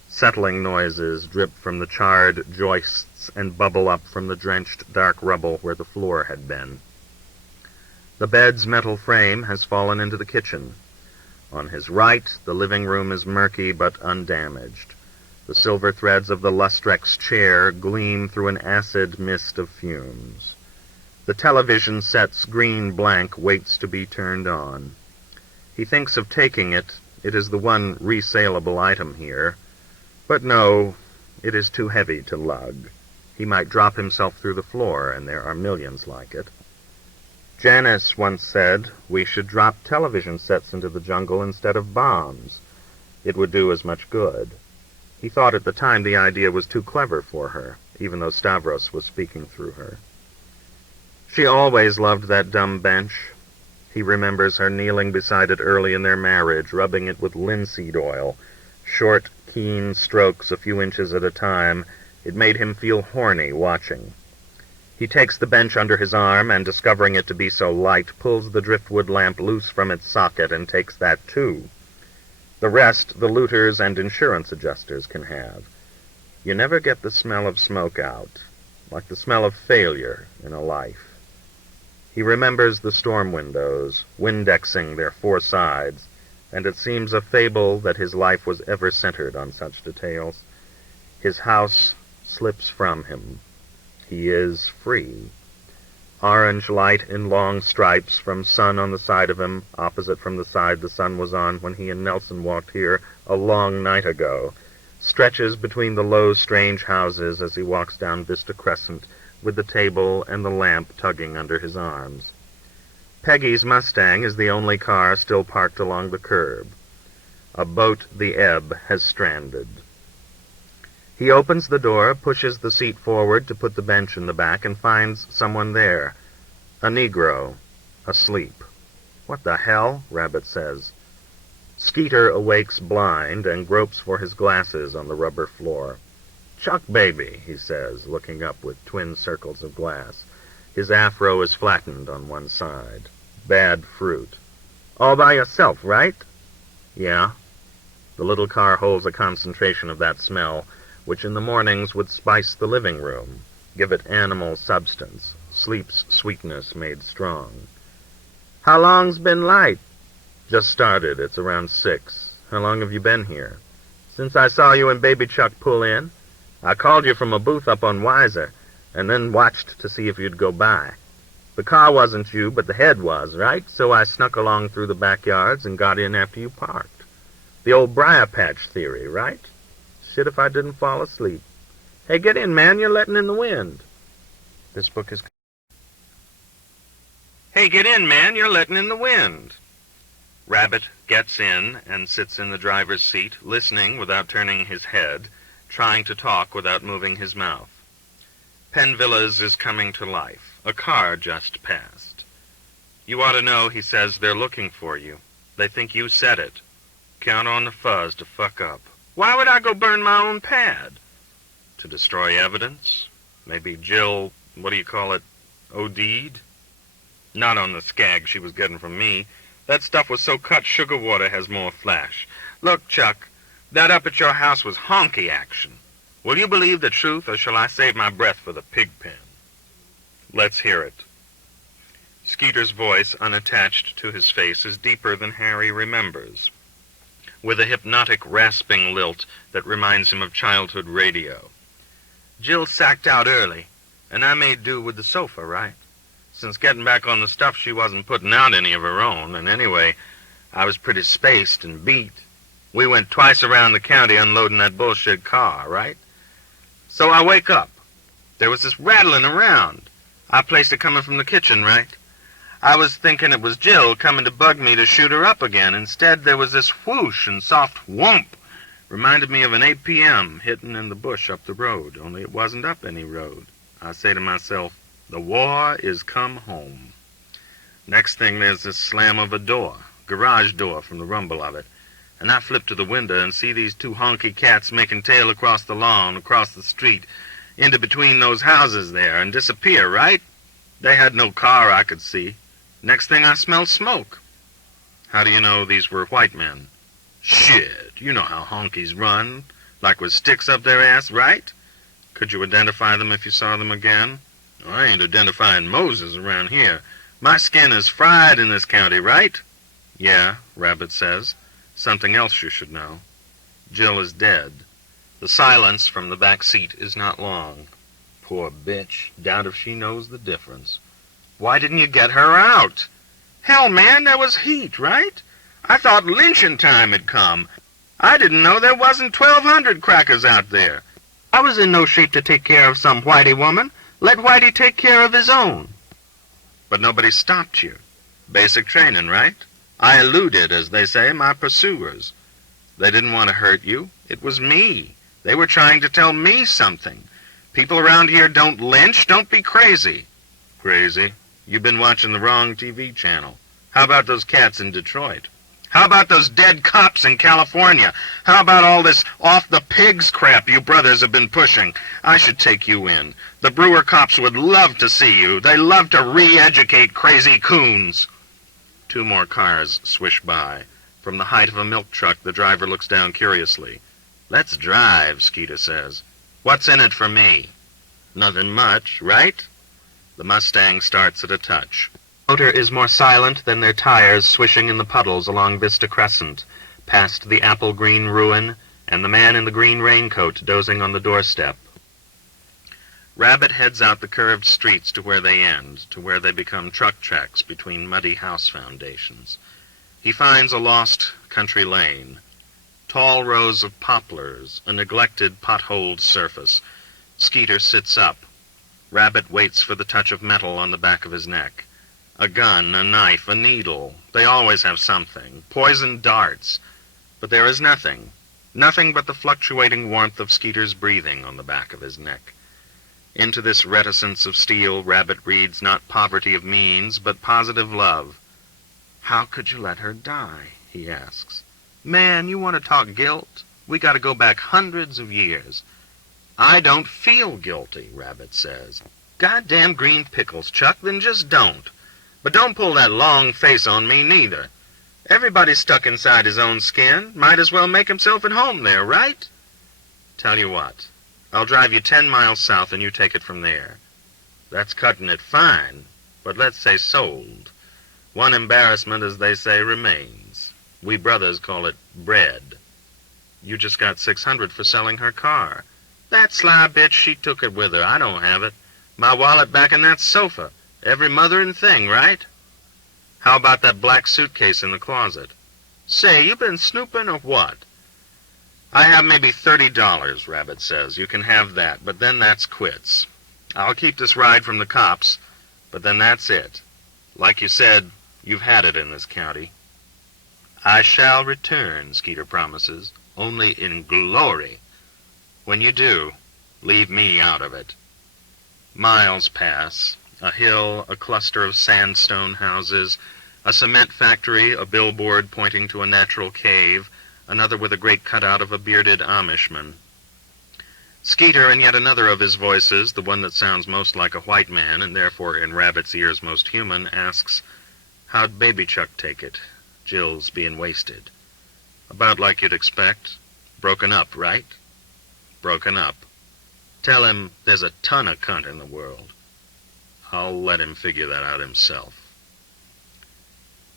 Settling noises drip from the charred joists and bubble up from the drenched dark rubble where the floor had been. The bed's metal frame has fallen into the kitchen. On his right, the living room is murky but undamaged. The silver threads of the Lustrex chair gleam through an acid mist of fumes. The television set's green blank waits to be turned on. He thinks of taking it. It is the one resaleable item here. But no, it is too heavy to lug. He might drop himself through the floor, and there are millions like it. Janice once said, "We should drop television sets into the jungle instead of bombs. It would do as much good." He thought at the time the idea was too clever for her, even though Stavros was speaking through her. She always loved that dumb bench. He remembers her kneeling beside it early in their marriage, rubbing it with linseed oil. Short, keen strokes a few inches at a time. It made him feel horny watching. He takes the bench under his arm and, discovering it to be so light, pulls the driftwood lamp loose from its socket and takes that too. The rest the looters and insurance adjusters can have. You never get the smell of smoke out, like the smell of failure in a life. He remembers the storm windows, Windexing their four sides, and it seems a fable that his life was ever centered on such details. His house slips from him. He is free. Orange light in long stripes from sun on the side of him, opposite from the side the sun was on when he and Nelson walked here a long night ago, stretches between the low, strange houses as he walks down Vista Crescent with the table and the lamp tugging under his arms. Peggy's Mustang is the only car still parked along the curb. A boat, the Ebb, has stranded. He opens the door, pushes the seat forward to put the bench in the back, and finds someone there. A Negro, asleep. "What the hell?" Rabbit says. Skeeter awakes blind and gropes for his glasses on the rubber floor. "Chuck, baby," he says, looking up with twin circles of glass. His afro is flattened on one side. Bad fruit. "All by yourself, right?" "Yeah." The little car holds a concentration of that smell, which in the mornings would spice the living room, give it animal substance, sleep's sweetness made strong. "How long's been light?" "Just started. It's around 6. How long have you been here?" "Since I saw you and Baby Chuck pull in. I called you from a booth up on Weiser, and then watched to see if you'd go by. The car wasn't you, but the head was, right? So I snuck along through the backyards and got in after you parked. The old briar patch theory, right? Shit if I didn't fall asleep. Hey, get in, man. You're letting in the wind." This book is... Hey, get in, man. You're letting in the wind. Rabbit gets in and sits in the driver's seat, listening without turning his head, trying to talk without moving his mouth. Penn Villas is coming to life. A car just passed. You ought to know, he says, they're looking for you. They think you said it. Count on the fuzz to fuck up. Why would I go burn my own pad? To destroy evidence? Maybe Jill, OD'd? Not on the skag she was getting from me. That stuff was so cut sugar water has more flash. Look, Chuck, that up at your house was honky action. Will you believe the truth, or shall I save my breath for the pig pen? Let's hear it. Skeeter's voice, unattached to his face, is deeper than Harry remembers, with a hypnotic rasping lilt that reminds him of childhood radio. Jill sacked out early, and I made do with the sofa, right? Since getting back on the stuff, she wasn't putting out any of her own, and anyway, I was pretty spaced and beat. We went twice around the county unloading that bullshit car, right? So I wake up. There was this rattling around. I placed it coming from the kitchen, right? I was thinking it was Jill coming to bug me to shoot her up again. Instead, there was this whoosh and soft whoomp. Reminded me of an 8 p.m. hitting in the bush up the road, only it wasn't up any road. I say to myself, the war is come home. Next thing, there's this slam of a door, garage door from the rumble of it, and I flip to the window and see these two honky cats making tail across the lawn, across the street, into between those houses there, and disappear, right? They had no car I could see. Next thing, I smell smoke. How do you know these were white men? Shit, you know how honkies run, like with sticks up their ass, right? Could you identify them if you saw them again? I ain't identifying Moses around here. My skin is fried in this county, right? Yeah, Rabbit says. Something else you should know. Jill is dead. The silence from the back seat is not long. Poor bitch. Doubt if she knows the difference. Why didn't you get her out? Hell, man, there was heat, right? I thought lynching time had come. I didn't know there wasn't 1,200 crackers out there. I was in no shape to take care of some whitey woman. Let Whitey take care of his own. But nobody stopped you. Basic training, right? I eluded, as they say, my pursuers. They didn't want to hurt you. It was me. They were trying to tell me something. People around here don't lynch. Don't be crazy. Crazy? You've been watching the wrong TV channel. How about those cats in Detroit? How about those dead cops in California? How about all this off-the-pigs crap you brothers have been pushing? I should take you in. The Brewer cops would love to see you. They love to re-educate crazy coons. Two more cars swish by. From the height of a milk truck, the driver looks down curiously. Let's drive, Skeeter says. What's in it for me? Nothing much, right? The Mustang starts at a touch. The motor is more silent than their tires swishing in the puddles along Vista Crescent, past the apple-green ruin and the man in the green raincoat dozing on the doorstep. Rabbit heads out the curved streets to where they end, to where they become truck tracks between muddy house foundations. He finds a lost country lane, tall rows of poplars, a neglected potholed surface. Skeeter sits up. Rabbit waits for the touch of metal on the back of his neck. A gun, a knife, a needle. They always have something. Poisoned darts. But there is nothing. Nothing but the fluctuating warmth of Skeeter's breathing on the back of his neck. Into this reticence of steel, Rabbit reads not poverty of means, but positive love. How could you let her die? He asks. Man, you want to talk guilt? We got to go back hundreds of years. I don't feel guilty, Rabbit says. Goddamn green pickles, Chuck, then just don't. But don't pull that long face on me, neither. Everybody's stuck inside his own skin. Might as well make himself at home there, right? Tell you what, I'll drive you 10 miles south and you take it from there. That's cutting it fine, but let's say sold. One embarrassment, as they say, remains. We brothers call it bread. You just got $600 for selling her car. That sly bitch, she took it with her. I don't have it. My wallet back in that sofa. Every mothering thing, right? How about that black suitcase in the closet? Say, you been snooping or what? I have maybe $30, Rabbit says. You can have that, but then that's quits. I'll keep this ride from the cops, but then that's it. Like you said, you've had it in this county. I shall return, Skeeter promises, only in glory. When you do, leave me out of it. Miles pass. A hill, a cluster of sandstone houses, a cement factory, a billboard pointing to a natural cave, another with a great cutout of a bearded Amishman. Skeeter, in yet another of his voices, the one that sounds most like a white man, and therefore in Rabbit's ears most human, asks, "How'd Baby Chuck take it? Jill's being wasted." "About like you'd expect. Broken up, right?" "Broken up. Tell him there's a ton of cunt in the world." "I'll let him figure that out himself."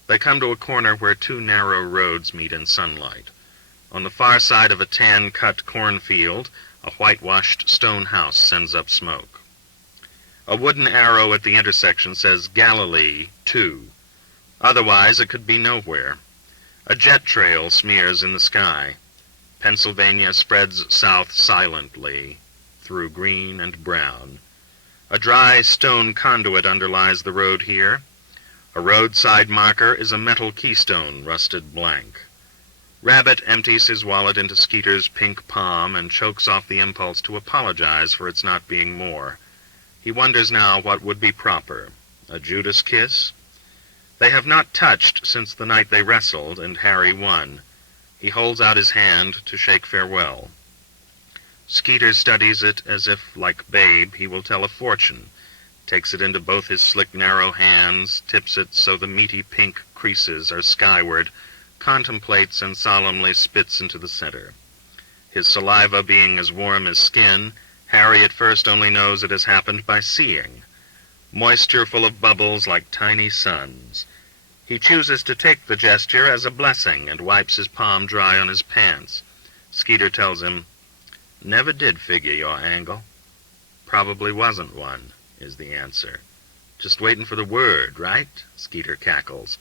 They come to a corner where two narrow roads meet in sunlight. On the far side of a tan-cut cornfield, a whitewashed stone house sends up smoke. A wooden arrow at the intersection says Galilee 2. Otherwise, it could be nowhere. A jet trail smears in the sky. Pennsylvania spreads south silently, through green and brown. A dry stone conduit underlies the road here. A roadside marker is a metal keystone rusted blank. Rabbit empties his wallet into Skeeter's pink palm and chokes off the impulse to apologize for its not being more. He wonders now what would be proper. A Judas kiss? They have not touched since the night they wrestled, and Harry won. He holds out his hand to shake farewell. Skeeter studies it as if, like Babe, he will tell a fortune, takes it into both his slick, narrow hands, tips it so the meaty pink creases are skyward, contemplates and solemnly spits into the center. His saliva being as warm as skin, Harry at first only knows it has happened by seeing. Moisture full of bubbles like tiny suns. He chooses to take the gesture as a blessing and wipes his palm dry on his pants. Skeeter tells him, "Never did figure your angle." "Probably wasn't one," is the answer. "Just waiting for the word, right?" Skeeter cackles.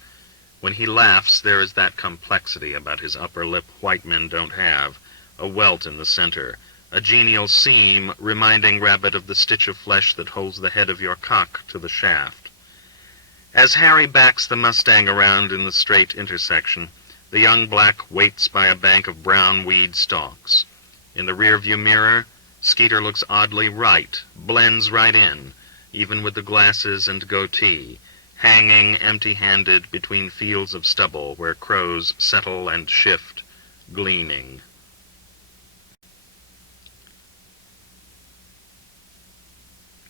When he laughs, there is that complexity about his upper lip white men don't have, a welt in the center, a genial seam reminding Rabbit of the stitch of flesh that holds the head of your cock to the shaft. As Harry backs the Mustang around in the straight intersection, the young black waits by a bank of brown weed stalks. In the rearview mirror, Skeeter looks oddly right, blends right in, even with the glasses and goatee, hanging empty-handed between fields of stubble where crows settle and shift, gleaning.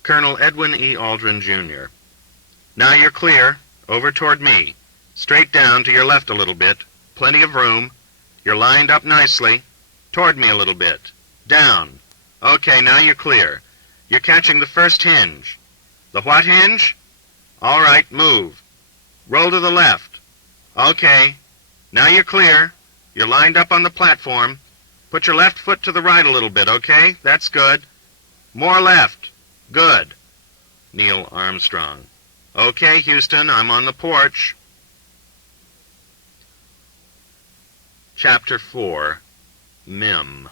Colonel Edwin E. Aldrin, Jr. "Now you're clear. Over toward me. Straight down to your left a little bit. Plenty of room. You're lined up nicely. Toward me a little bit. Down. Okay, now you're clear. You're catching the first hinge. The what hinge? All right, move. Roll to the left. Okay. Now you're clear. You're lined up on the platform. Put your left foot to the right a little bit, okay? That's good. More left. Good. Neil Armstrong. Okay, Houston, I'm on the porch. Chapter 4. Mim.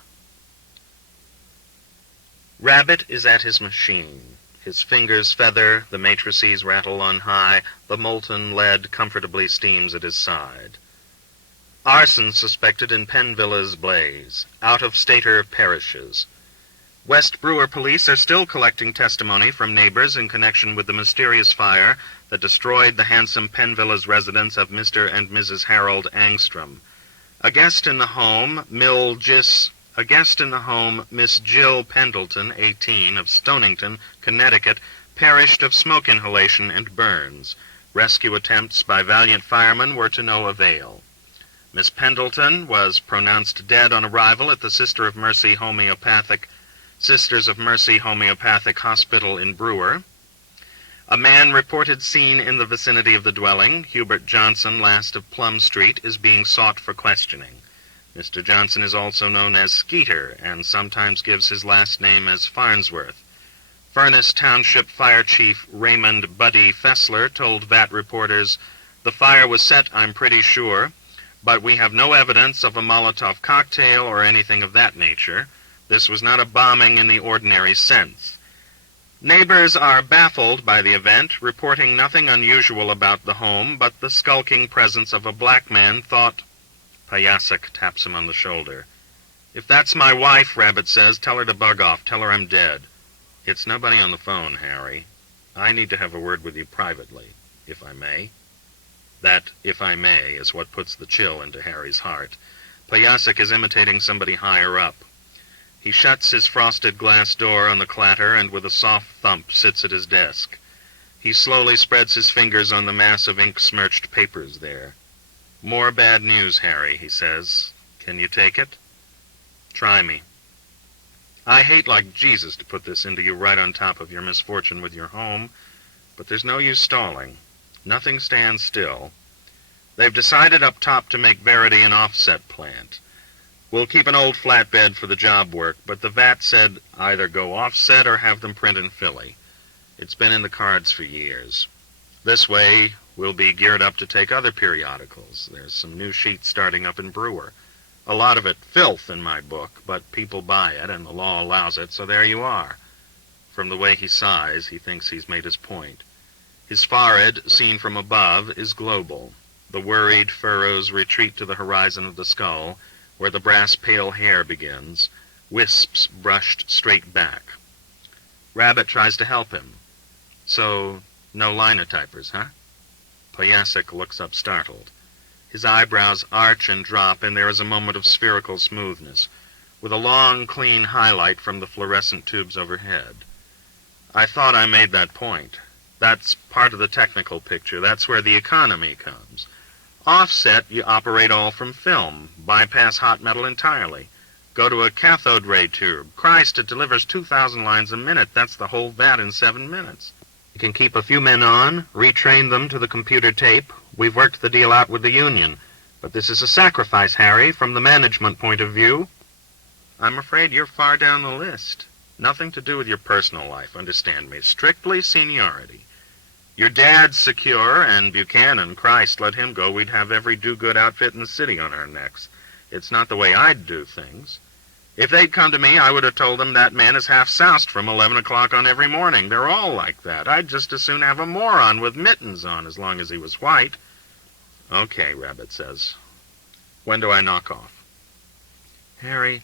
Rabbit is at his machine. His fingers feather, the matrices rattle on high, the molten lead comfortably steams at his side. Arson suspected in Penvilla's blaze. Out-of-stater perishes. West Brewer police are still collecting testimony from neighbors in connection with the mysterious fire that destroyed the handsome Penvilla's residence of Mr. and Mrs. Harold Angstrom. A guest in the home, Miss Jill Pendleton, 18, of Stonington, Connecticut, perished of smoke inhalation and burns. Rescue attempts by valiant firemen were to no avail. Miss Pendleton was pronounced dead on arrival at the Sisters of Mercy Homeopathic Hospital in Brewer. A man reported seen in the vicinity of the dwelling, Hubert Johnson, last of Plum Street, is being sought for questioning. Mr. Johnson is also known as Skeeter, and sometimes gives his last name as Farnsworth. Furnace Township Fire Chief Raymond Buddy Fessler told VAT reporters, "The fire was set, I'm pretty sure, but we have no evidence of a Molotov cocktail or anything of that nature. This was not a bombing in the ordinary sense." Neighbors are baffled by the event, reporting nothing unusual about the home but the skulking presence of a black man thought Payasek taps him on the shoulder. "If that's my wife," Rabbit says, "tell her to bug off. Tell her I'm dead." "It's nobody on the phone, Harry. I need to have a word with you privately, if I may." That "if I may" is what puts the chill into Harry's heart. Payasek is imitating somebody higher up. He shuts his frosted glass door on the clatter and with a soft thump sits at his desk. He slowly spreads his fingers on the mass of ink-smirched papers there. "More bad news, Harry," he says. "Can you take it?" "Try me." "I hate like Jesus to put this into you right on top of your misfortune with your home, but there's no use stalling. Nothing stands still. They've decided up top to make Verity an offset plant. We'll keep an old flatbed for the job work, but the VAT said either go offset or have them print in Philly. It's been in the cards for years. This way, we'll be geared up to take other periodicals. There's some new sheets starting up in Brewer. A lot of it filth in my book, but people buy it, and the law allows it, so there you are." From the way he sighs, he thinks he's made his point. His forehead, seen from above, is global. The worried furrows retreat to the horizon of the skull, where the brass pale hair begins, wisps brushed straight back. Rabbit tries to help him. "So, no linotypers, huh?" Payasek looks up startled. His eyebrows arch and drop, and there is a moment of spherical smoothness, with a long, clean highlight from the fluorescent tubes overhead. "I thought I made that point. That's part of the technical picture. That's where the economy comes. Offset, you operate all from film, bypass hot metal entirely. Go to a cathode ray tube. Christ, it delivers 2,000 lines a minute. That's the whole vat in 7 minutes. You can keep a few men on, retrain them to the computer tape. We've worked the deal out with the union. But this is a sacrifice, Harry, from the management point of view." "I'm afraid you're far down the list. Nothing to do with your personal life, understand me. Strictly seniority. Your dad's secure, and Buchanan, Christ, let him go. We'd have every do-good outfit in the city on our necks. It's not the way I'd do things. If they'd come to me, I would have told them that man is half soused from 11 o'clock on every morning. They're all like that. I'd just as soon have a moron with mittens on, as long as he was white." "Okay," Rabbit says. "When do I knock off?" "Harry,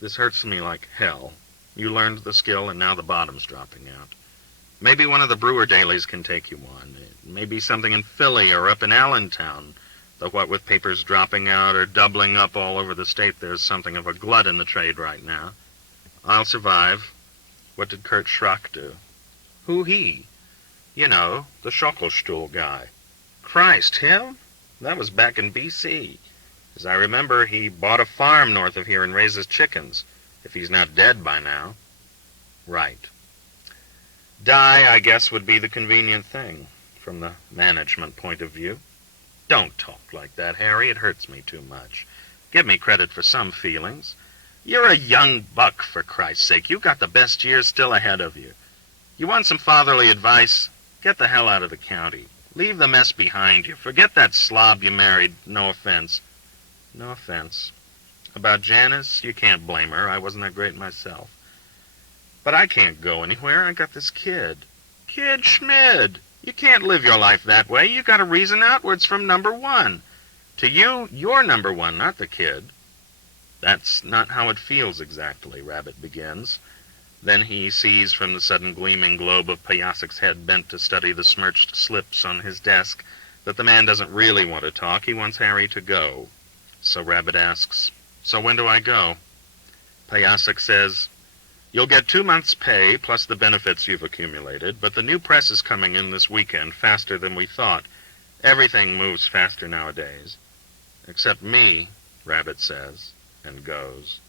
this hurts me like hell. You learned the skill, and now the bottom's dropping out. Maybe one of the Brewer dailies can take you on. Maybe something in Philly or up in Allentown. Though what with papers dropping out or doubling up all over the state, there's something of a glut in the trade right now. I'll survive. What did Kurt Schrock do?" "Who he?" "You know, the Schockelstuhl guy." "Christ, him? That was back in B.C. As I remember, he bought a farm north of here and raises chickens, if he's not dead by now." "Right. Die, I guess, would be the convenient thing, from the management point of view." "Don't talk like that, Harry. It hurts me too much. Give me credit for some feelings. You're a young buck, for Christ's sake. You've got the best years still ahead of you. You want some fatherly advice? Get the hell out of the county. Leave the mess behind you. Forget that slob you married. No offense." "No offense. About Janice, you can't blame her. I wasn't that great myself. But I can't go anywhere. I got this kid." "Kid Schmid! You can't live your life that way. You got to reason outwards from number one. To you, you're number one, not the kid." "That's not how it feels exactly," Rabbit begins. Then he sees from the sudden gleaming globe of Payasek's head bent to study the smirched slips on his desk that the man doesn't really want to talk. He wants Harry to go. So Rabbit asks, "So when do I go?" Payasek says, "You'll get 2 months' pay, plus the benefits you've accumulated, but the new press is coming in this weekend, faster than we thought. Everything moves faster nowadays." "Except me," Rabbit says, and goes.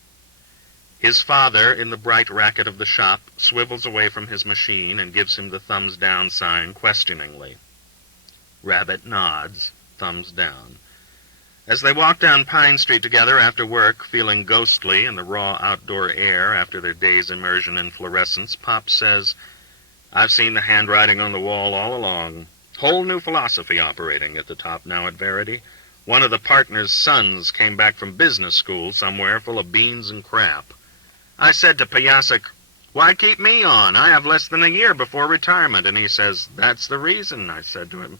His father, in the bright racket of the shop, swivels away from his machine and gives him the thumbs-down sign questioningly. Rabbit nods, thumbs down. As they walk down Pine Street together after work, feeling ghostly in the raw outdoor air after their day's immersion in fluorescence, Pop says, "I've seen the handwriting on the wall all along. Whole new philosophy operating at the top now at Verity. One of the partners' sons came back from business school somewhere full of beans and crap. I said to Payasek, 'Why keep me on? I have less than a year before retirement.' And he says, 'That's the reason.' I said to him,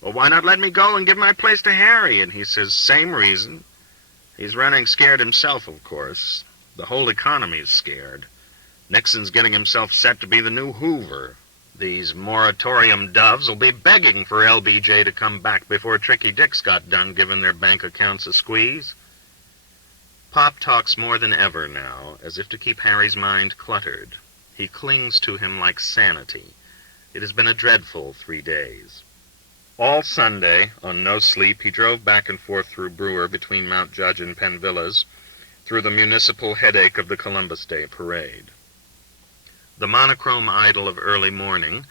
'Well, why not let me go and give my place to Harry?' And he says, 'Same reason.' He's running scared himself, of course. The whole economy's scared. Nixon's getting himself set to be the new Hoover. These moratorium doves will be begging for LBJ to come back before Tricky Dicks got done giving their bank accounts a squeeze. Pop talks more than ever now, as if to keep Harry's mind cluttered. He clings to him like sanity. It has been a dreadful 3 days. All Sunday, on no sleep, he drove back and forth through Brewer between Mount Judge and Penn Villas, through the municipal headache of the Columbus Day parade. The monochrome idol of early morning,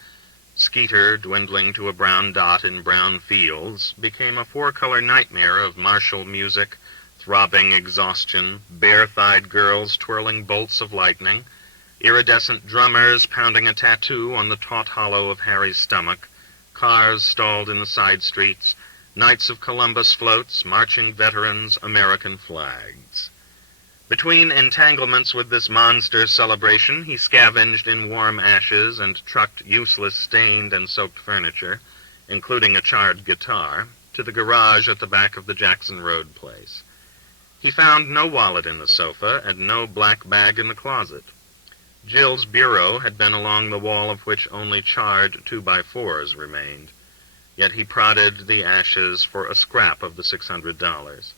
Skeeter dwindling to a brown dot in brown fields, became a four-color nightmare of martial music, throbbing exhaustion, bare-thighed girls twirling bolts of lightning, iridescent drummers pounding a tattoo on the taut hollow of Harry's stomach, cars stalled in the side streets, Knights of Columbus floats, marching veterans, American flags. Between entanglements with this monster celebration, he scavenged in warm ashes and trucked useless stained and soaked furniture, including a charred guitar, to the garage at the back of the Jackson Road place. He found no wallet in the sofa and no black bag in the closet. Jill's bureau had been along the wall of which only charred 2x4s remained, yet he prodded the ashes for a scrap of the $600.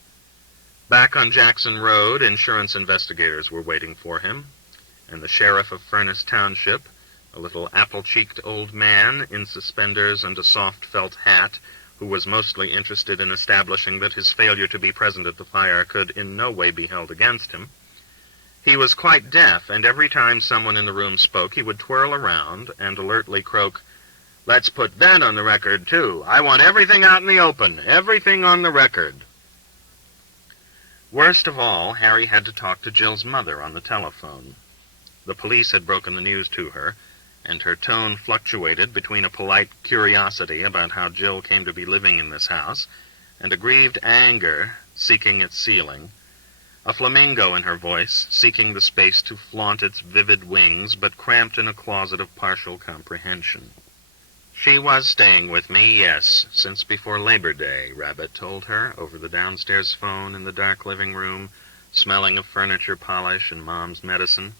Back on Jackson Road, insurance investigators were waiting for him, and the sheriff of Furnace Township, a little apple-cheeked old man in suspenders and a soft felt hat, who was mostly interested in establishing that his failure to be present at the fire could in no way be held against him. He was quite deaf, and every time someone in the room spoke, he would twirl around and alertly croak, "Let's put that on the record, too. I want everything out in the open, everything on the record." Worst of all, Harry had to talk to Jill's mother on the telephone. The police had broken the news to her, and her tone fluctuated between a polite curiosity about how Jill came to be living in this house and a grieved anger seeking its ceiling, a flamingo in her voice, seeking the space to flaunt its vivid wings, but cramped in a closet of partial comprehension. "She was staying with me, yes, since before Labor Day," Rabbit told her over the downstairs phone in the dark living room, smelling of furniture polish and Mom's medicine.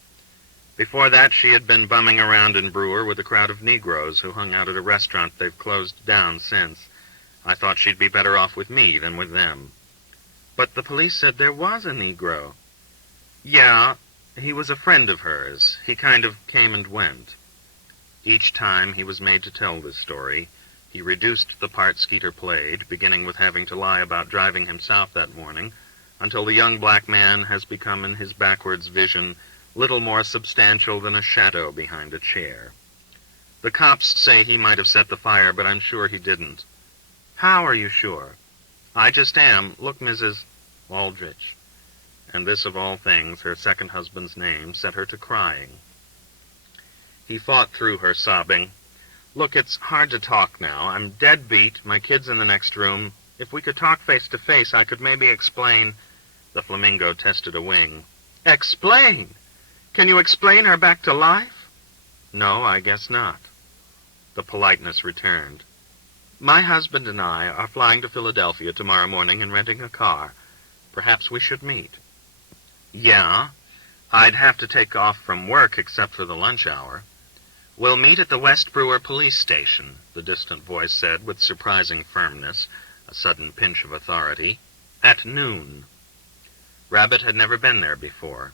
Before that, she had been bumming around in Brewer with a crowd of Negroes who hung out at a restaurant they've closed down since. I thought she'd be better off with me than with them. "But the police said there was a Negro." "Yeah, he was a friend of hers. He kind of came and went." Each time he was made to tell this story, he reduced the part Skeeter played, beginning with having to lie about driving him south that morning, until the young black man has become in his backwards vision little more substantial than a shadow behind a chair. "The cops say he might have set the fire, but I'm sure he didn't." "How are you sure?" "I just am. Look, Mrs. Aldrich." And this, of all things, her second husband's name, set her to crying. He fought through her, sobbing, "Look, it's hard to talk now. I'm dead beat. My kid's in the next room. If we could talk face to face, I could maybe explain." The flamingo tested a wing. "Explain? Can you explain her back to life?" "No, I guess not." The politeness returned. "My husband and I are flying to Philadelphia tomorrow morning and renting a car. Perhaps we should meet." "Yeah, I'd have to take off from work except for the lunch hour." "We'll meet at the West Brewer police station," the distant voice said with surprising firmness, a sudden pinch of authority, "at noon." Rabbit had never been there before.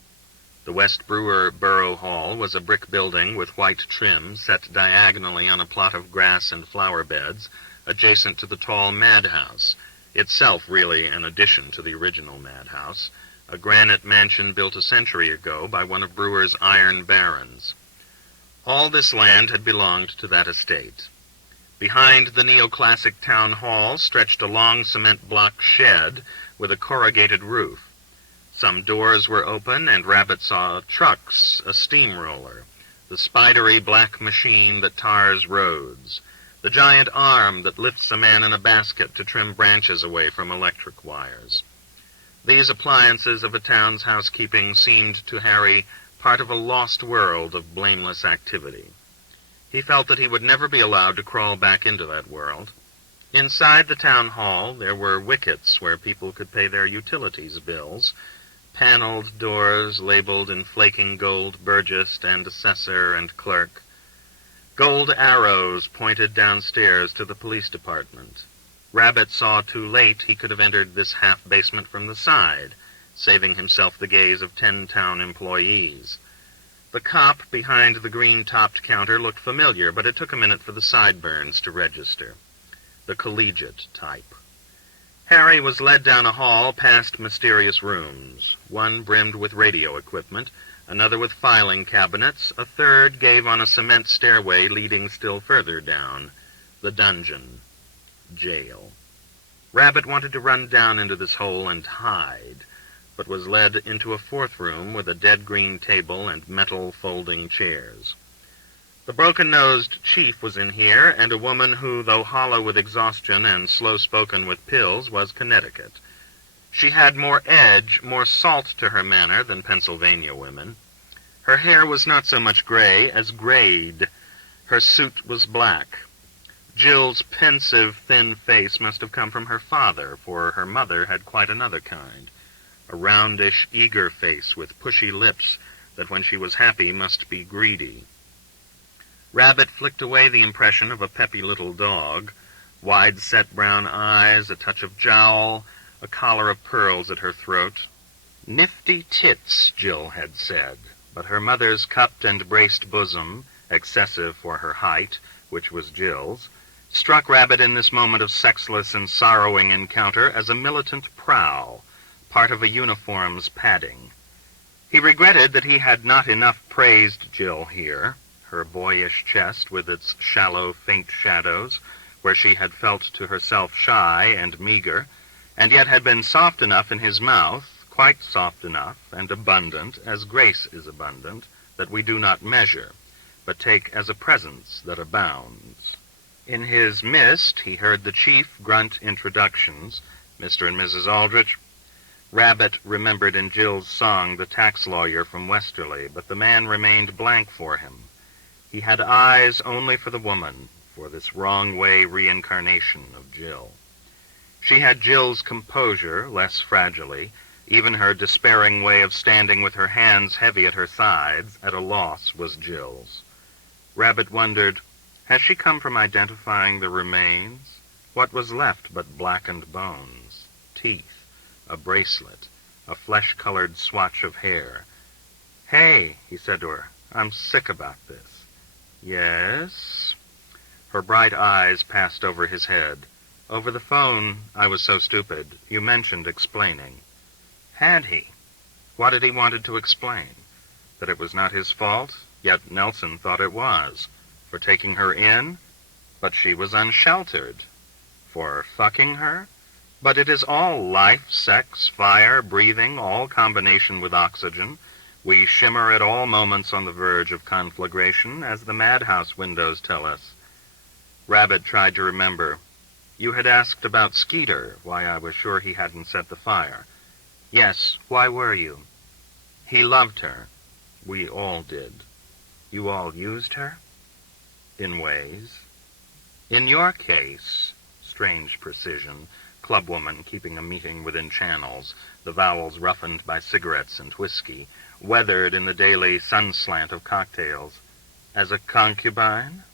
The West Brewer Borough Hall was a brick building with white trim set diagonally on a plot of grass and flower beds, adjacent to the tall madhouse, itself really an addition to the original madhouse, a granite mansion built a century ago by one of Brewer's iron barons. All this land had belonged to that estate. Behind the neoclassic town hall stretched a long cement block shed with a corrugated roof. Some doors were open, and Rabbit saw trucks, a steamroller, the spidery black machine that tars roads, the giant arm that lifts a man in a basket to trim branches away from electric wires. These appliances of a town's housekeeping seemed to Harry part of a lost world of blameless activity. He felt that he would never be allowed to crawl back into that world. Inside the town hall there were wickets where people could pay their utilities bills, paneled doors labeled in flaking gold burgess and assessor and clerk. Gold arrows pointed downstairs to the police department. Rabbit saw too late he could have entered this half-basement from the side, saving himself the gaze of 10 town employees. The cop behind the green-topped counter looked familiar, but it took a minute for the sideburns to register. The collegiate type. Harry was led down a hall past mysterious rooms. One brimmed with radio equipment, another with filing cabinets, a third gave on a cement stairway leading still further down. The dungeon. Jail. Rabbit wanted to run down into this hole and hide, but was led into a fourth room with a dead green table and metal folding chairs. The broken-nosed chief was in here, and a woman who, though hollow with exhaustion and slow-spoken with pills, was Connecticut. She had more edge, more salt to her manner than Pennsylvania women. Her hair was not so much gray as grayed. Her suit was black. Jill's pensive, thin face must have come from her father, for her mother had quite another kind. A roundish, eager face with pushy lips that when she was happy must be greedy. Rabbit flicked away the impression of a peppy little dog, wide-set brown eyes, a touch of jowl, a collar of pearls at her throat. Nifty tits, Jill had said, but her mother's cupped and braced bosom, excessive for her height, which was Jill's, struck Rabbit in this moment of sexless and sorrowing encounter as a militant prowl, part of a uniform's padding. He regretted that he had not enough praised Jill here, her boyish chest with its shallow, faint shadows, where she had felt to herself shy and meager, and yet had been soft enough in his mouth, quite soft enough and abundant, as grace is abundant, that we do not measure, but take as a presence that abounds. In his mist he heard the chief grunt introductions, Mr. and Mrs. Aldrich. Rabbit remembered in Jill's song the tax lawyer from Westerly, but the man remained blank for him. He had eyes only for the woman, for this wrong-way reincarnation of Jill. She had Jill's composure, less fragilely, even her despairing way of standing with her hands heavy at her sides, at a loss, was Jill's. Rabbit wondered, has she come from identifying the remains? What was left but blackened bones, teeth, a bracelet, a flesh-colored swatch of hair? "Hey," he said to her, "I'm sick about this." "Yes?" Her bright eyes passed over his head. "Over the phone, I was so stupid. You mentioned explaining." Had he? What had he wanted to explain? That it was not his fault? Yet Nelson thought it was. For taking her in? But she was unsheltered. For fucking her? But it is all life, sex, fire, breathing, all combination with oxygen. We shimmer at all moments on the verge of conflagration, as the madhouse windows tell us. Rabbit tried to remember. You had asked about Skeeter, why I was sure he hadn't set the fire. Yes, why were you? He loved her. We all did. You all used her? In ways. In your case, strange precision, clubwoman keeping a meeting within channels, the vowels roughened by cigarettes and whiskey, weathered in the daily sun-slant of cocktails. As a concubine?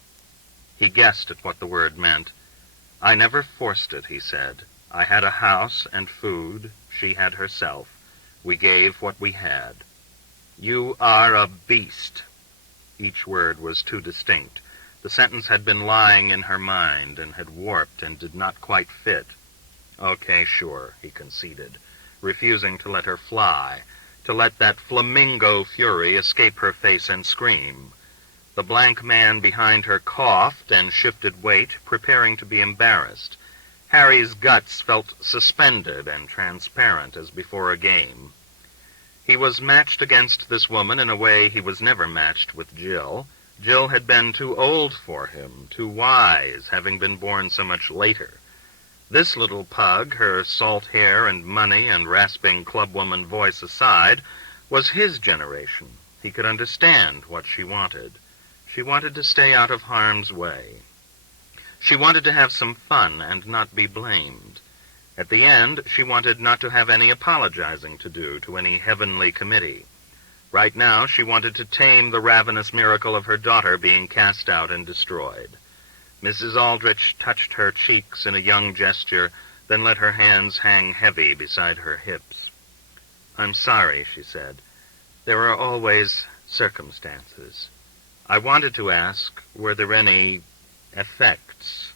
He guessed at what the word meant. I never forced it, he said. I had a house and food. She had herself. We gave what we had. You are a beast. Each word was too distinct. The sentence had been lying in her mind and had warped and did not quite fit. Okay, sure, he conceded, refusing to let her fly, to let that flamingo fury escape her face and scream. The blank man behind her coughed and shifted weight, preparing to be embarrassed. Harry's guts felt suspended and transparent as before a game. He was matched against this woman in a way he was never matched with Jill. Jill had been too old for him, too wise, having been born so much later. This little pug, her salt hair and money and rasping clubwoman voice aside, was his generation. He could understand what she wanted. She wanted to stay out of harm's way. She wanted to have some fun and not be blamed. At the end, she wanted not to have any apologizing to do to any heavenly committee. Right now, she wanted to tame the ravenous miracle of her daughter being cast out and destroyed. Mrs. Aldrich touched her cheeks in a young gesture, then let her hands hang heavy beside her hips. "I'm sorry," she said. "There are always circumstances. I wanted to ask, were there any effects?"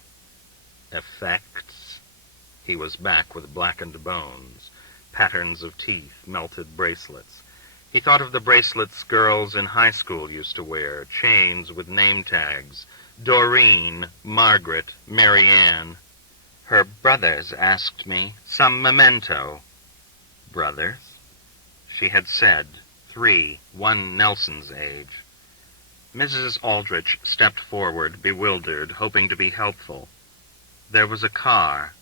Effects? He was back with blackened bones, patterns of teeth, melted bracelets. He thought of the bracelets girls in high school used to wear, chains with name tags. Doreen, Margaret, Mary Ann. "Her brothers asked me some memento." Brothers? She had said 3, one Nelson's age. Mrs. Aldrich stepped forward, bewildered, hoping to be helpful. "There was a car."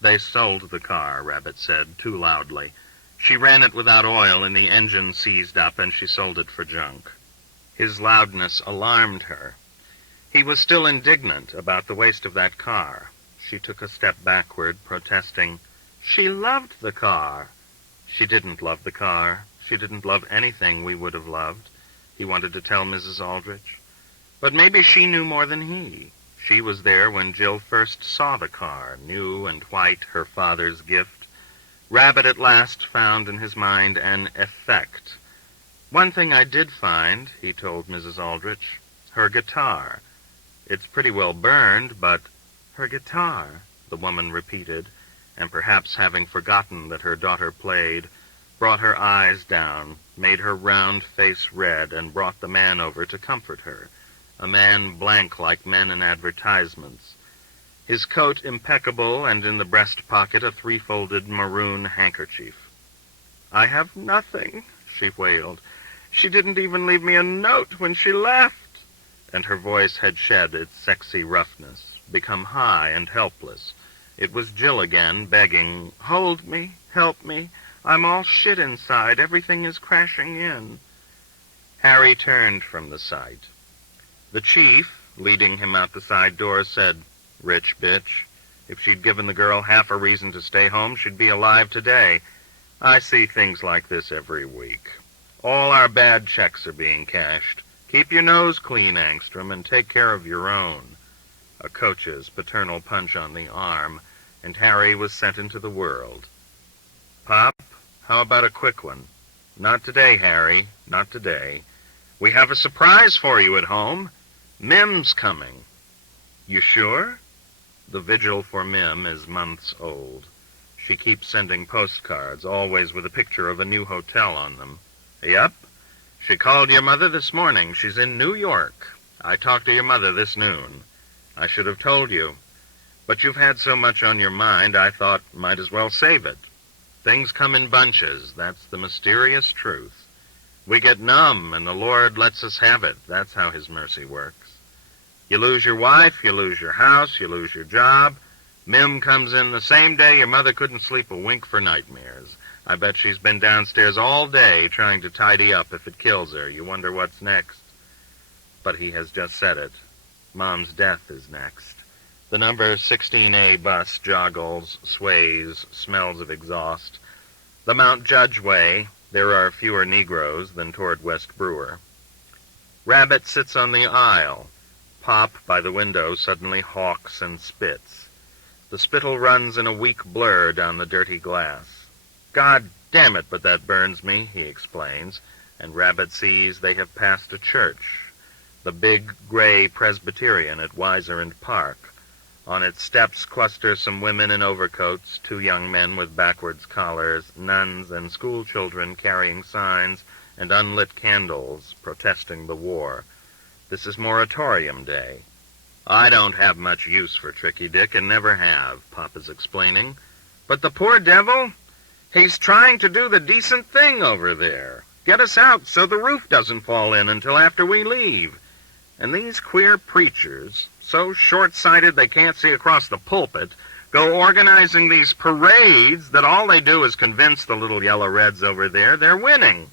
"They sold the car," Rabbit said, too loudly. "She ran it without oil, and the engine seized up, and she sold it for junk." His loudness alarmed her. He was still indignant about the waste of that car. She took a step backward, protesting. "She loved the car." "She didn't love the car. She didn't love anything we would have loved," he wanted to tell Mrs. Aldrich. But maybe she knew more than he. She was there when Jill first saw the car, new and white, her father's gift. Rabbit at last found in his mind an effect. "One thing I did find," he told Mrs. Aldrich, "her guitar. It's pretty well burned, but—" "Her guitar," the woman repeated, and perhaps having forgotten that her daughter played, brought her eyes down, made her round face red, and brought the man over to comfort her, a man blank like men in advertisements. His coat impeccable, and in the breast pocket a 3-folded maroon handkerchief. "I have nothing," she wailed. "She didn't even leave me a note when she left." And her voice had shed its sexy roughness, become high and helpless. It was Jill again, begging, "Hold me, help me. I'm all shit inside. Everything is crashing in." Harry turned from the sight. The chief, leading him out the side door, said, "Rich bitch. If she'd given the girl half a reason to stay home, she'd be alive today. I see things like this every week. All our bad checks are being cashed. Keep your nose clean, Angstrom, and take care of your own." A coach's paternal punch on the arm, and Harry was sent into the world. "Pop, how about a quick one?" "Not today, Harry, not today. We have a surprise for you at home. Mim's coming." "You sure?" The vigil for Mim is months old. She keeps sending postcards, always with a picture of a new hotel on them. "Yep. She called your mother this morning. She's in New York. I talked to your mother this noon. I should have told you. But you've had so much on your mind, I thought might as well save it. Things come in bunches. That's the mysterious truth. We get numb, and the Lord lets us have it. That's how his mercy works. You lose your wife, you lose your house, you lose your job. Mim comes in the same day your mother couldn't sleep a wink for nightmares. I bet she's been downstairs all day trying to tidy up if it kills her. You wonder what's next." But he has just said it. Mom's death is next. The number 16A bus joggles, sways, smells of exhaust. The Mount Judge way, there are fewer Negroes than toward West Brewer. Rabbit sits on the aisle. Pop, by the window, suddenly hawks and spits. The spittle runs in a weak blur down the dirty glass. "God damn it, but that burns me," he explains, and Rabbit sees they have passed a church, the big gray Presbyterian at Weiser and Park. On its steps cluster some women in overcoats, 2 young men with backwards collars, nuns and school children carrying signs and unlit candles protesting the war. This is moratorium day. "I don't have much use for Tricky Dick and never have," Pop is explaining. "But the poor devil, he's trying to do the decent thing over there. Get us out so the roof doesn't fall in until after we leave. And these queer preachers, so short-sighted they can't see across the pulpit, go organizing these parades that all they do is convince the little yellow-reds over there they're winning.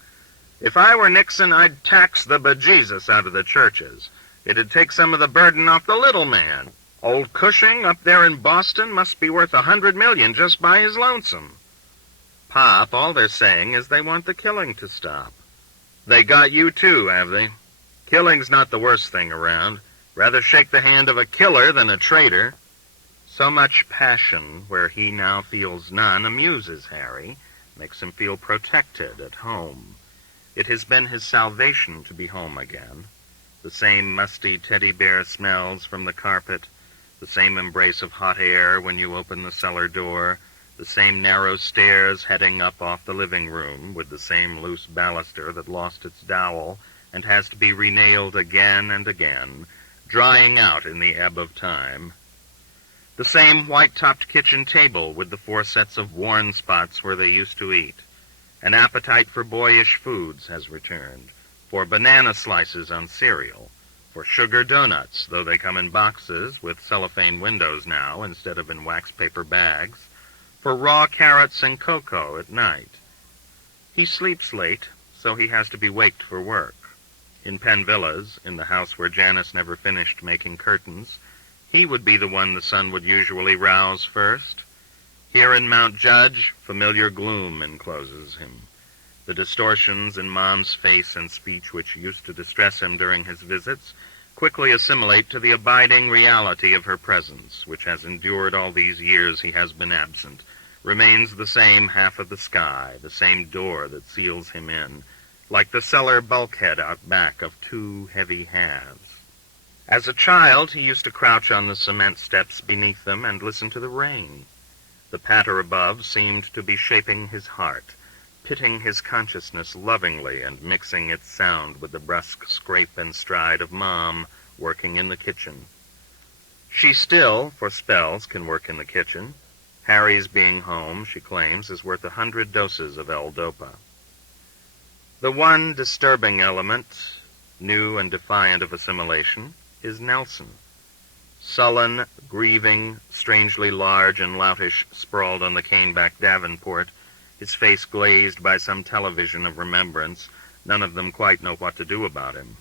If I were Nixon, I'd tax the bejesus out of the churches. It'd take some of the burden off the little man. Old Cushing up there in Boston must be worth $100 million just by his lonesome. Pop, all they're saying is they want the killing to stop. They got you too, have they? Killing's not the worst thing around. Rather shake the hand of a killer than a traitor. So much passion where he now feels none amuses Harry, makes him feel protected at home. It has been his salvation to be home again. The same musty teddy bear smells from the carpet, the same embrace of hot air when you open the cellar door, the same narrow stairs heading up off the living room with the same loose baluster that lost its dowel and has to be renailed again and again, drying out in the ebb of time. The same white-topped kitchen table with the 4 sets of worn spots where they used to eat. An appetite for boyish foods has returned, for banana slices on cereal, for sugar donuts, though they come in boxes with cellophane windows now instead of in wax paper bags, for raw carrots and cocoa at night. He sleeps late, so he has to be waked for work. In Penn Villas, in the house where Janice never finished making curtains, he would be the one the sun would usually rouse first. Here in Mount Judge, familiar gloom encloses him. The distortions in Mom's face and speech which used to distress him during his visits quickly assimilate to the abiding reality of her presence, which has endured all these years he has been absent, remains the same half of the sky, the same door that seals him in, like the cellar bulkhead out back of 2 heavy halves. As a child, he used to crouch on the cement steps beneath them and listen to the rain. The patter above seemed to be shaping his heart, pitting his consciousness lovingly and mixing its sound with the brusque scrape and stride of Mom working in the kitchen. She still, for spells, can work in the kitchen. Harry's being home, she claims, is worth 100 doses of L-Dopa. The one disturbing element, new and defiant of assimilation, is Nelson. Sullen, grieving, strangely large and loutish, sprawled on the cane-backed davenport, his face glazed by some television of remembrance, none of them quite know what to do about him.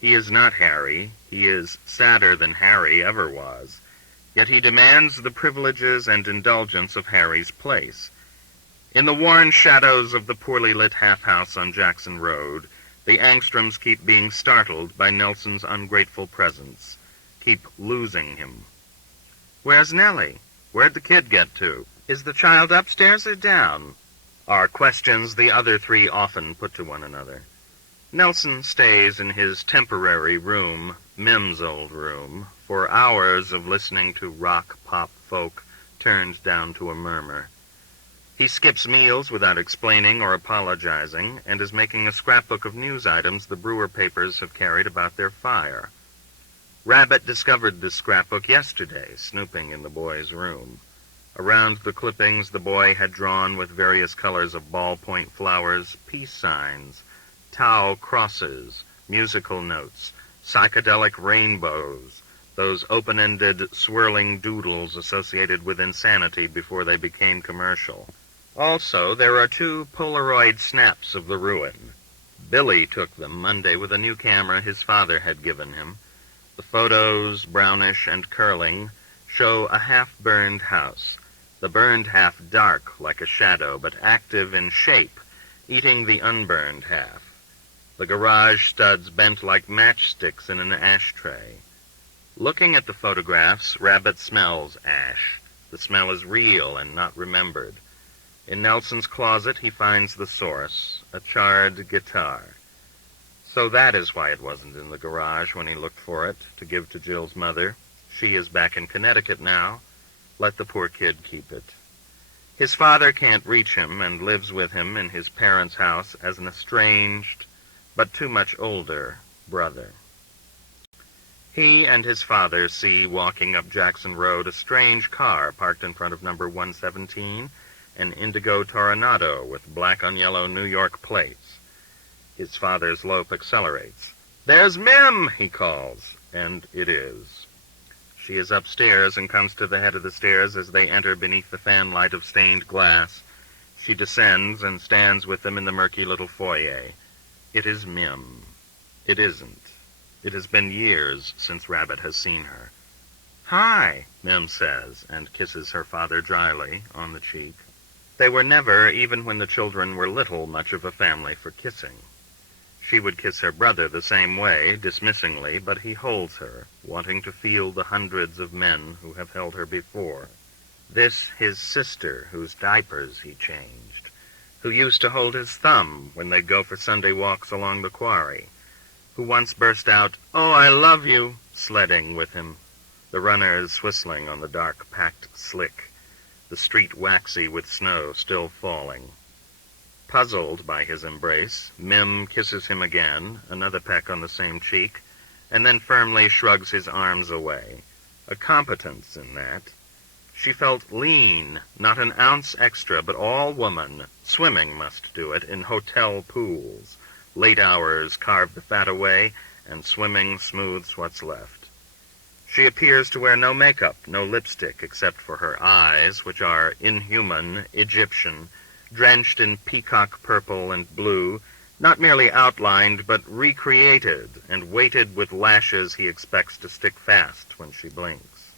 He is not Harry. He is sadder than Harry ever was. Yet he demands the privileges and indulgence of Harry's place. In the worn shadows of the poorly lit half-house on Jackson Road, the Angstroms keep being startled by Nelson's ungrateful presence, keep losing him. Where's Nellie? Where'd the kid get to? Is the child upstairs or down? Are questions the other 3 often put to one another. Nelson stays in his temporary room, Mim's old room, for hours of listening to rock-pop folk turned down to a murmur. He skips meals without explaining or apologizing, and is making a scrapbook of news items the Brewer papers have carried about their fire. Rabbit discovered this scrapbook yesterday, snooping in the boy's room. Around the clippings the boy had drawn with various colors of ballpoint flowers, peace signs, Tau crosses, musical notes, psychedelic rainbows, those open-ended, swirling doodles associated with insanity before they became commercial. Also, there are 2 Polaroid snaps of the ruin. Billy took them Monday with a new camera his father had given him. The photos, brownish and curling, show a half-burned house, the burned half dark like a shadow, but active in shape, eating the unburned half. The garage studs bent like matchsticks in an ashtray. Looking at the photographs, Rabbit smells ash. The smell is real and not remembered. In Nelson's closet he finds the source, a charred guitar. So that is why it wasn't in the garage when he looked for it, to give to Jill's mother. She is back in Connecticut now. Let the poor kid keep it. His father can't reach him and lives with him in his parents' house as an estranged, but too much older, brother. He and his father see walking up Jackson Road a strange car parked in front of number 117, an indigo Toronado with black on yellow New York plates. His father's lope accelerates. "There's Mim," he calls, and it is. She is upstairs and comes to the head of the stairs as they enter beneath the fanlight of stained glass. She descends and stands with them in the murky little foyer. It is Mim. It isn't. It has been years since Rabbit has seen her. "Hi," Mim says, and kisses her father dryly on the cheek. They were never, even when the children were little, much of a family for kissing. She would kiss her brother the same way, dismissingly, but he holds her, wanting to feel the hundreds of men who have held her before. This his sister, whose diapers he changed, who used to hold his thumb when they'd go for Sunday walks along the quarry, who once burst out, "Oh, I love you," sledding with him, the runners whistling on the dark, packed slick, the street waxy with snow still falling. Puzzled by his embrace, Mim kisses him again, another peck on the same cheek, and then firmly shrugs his arms away. A competence in that. She felt lean, not an ounce extra, but all woman. Swimming must do it, in hotel pools. Late hours carve the fat away, and swimming smooths what's left. She appears to wear no makeup, no lipstick, except for her eyes, which are inhuman, Egyptian, drenched in peacock purple and blue, not merely outlined, but recreated and weighted with lashes he expects to stick fast when she blinks.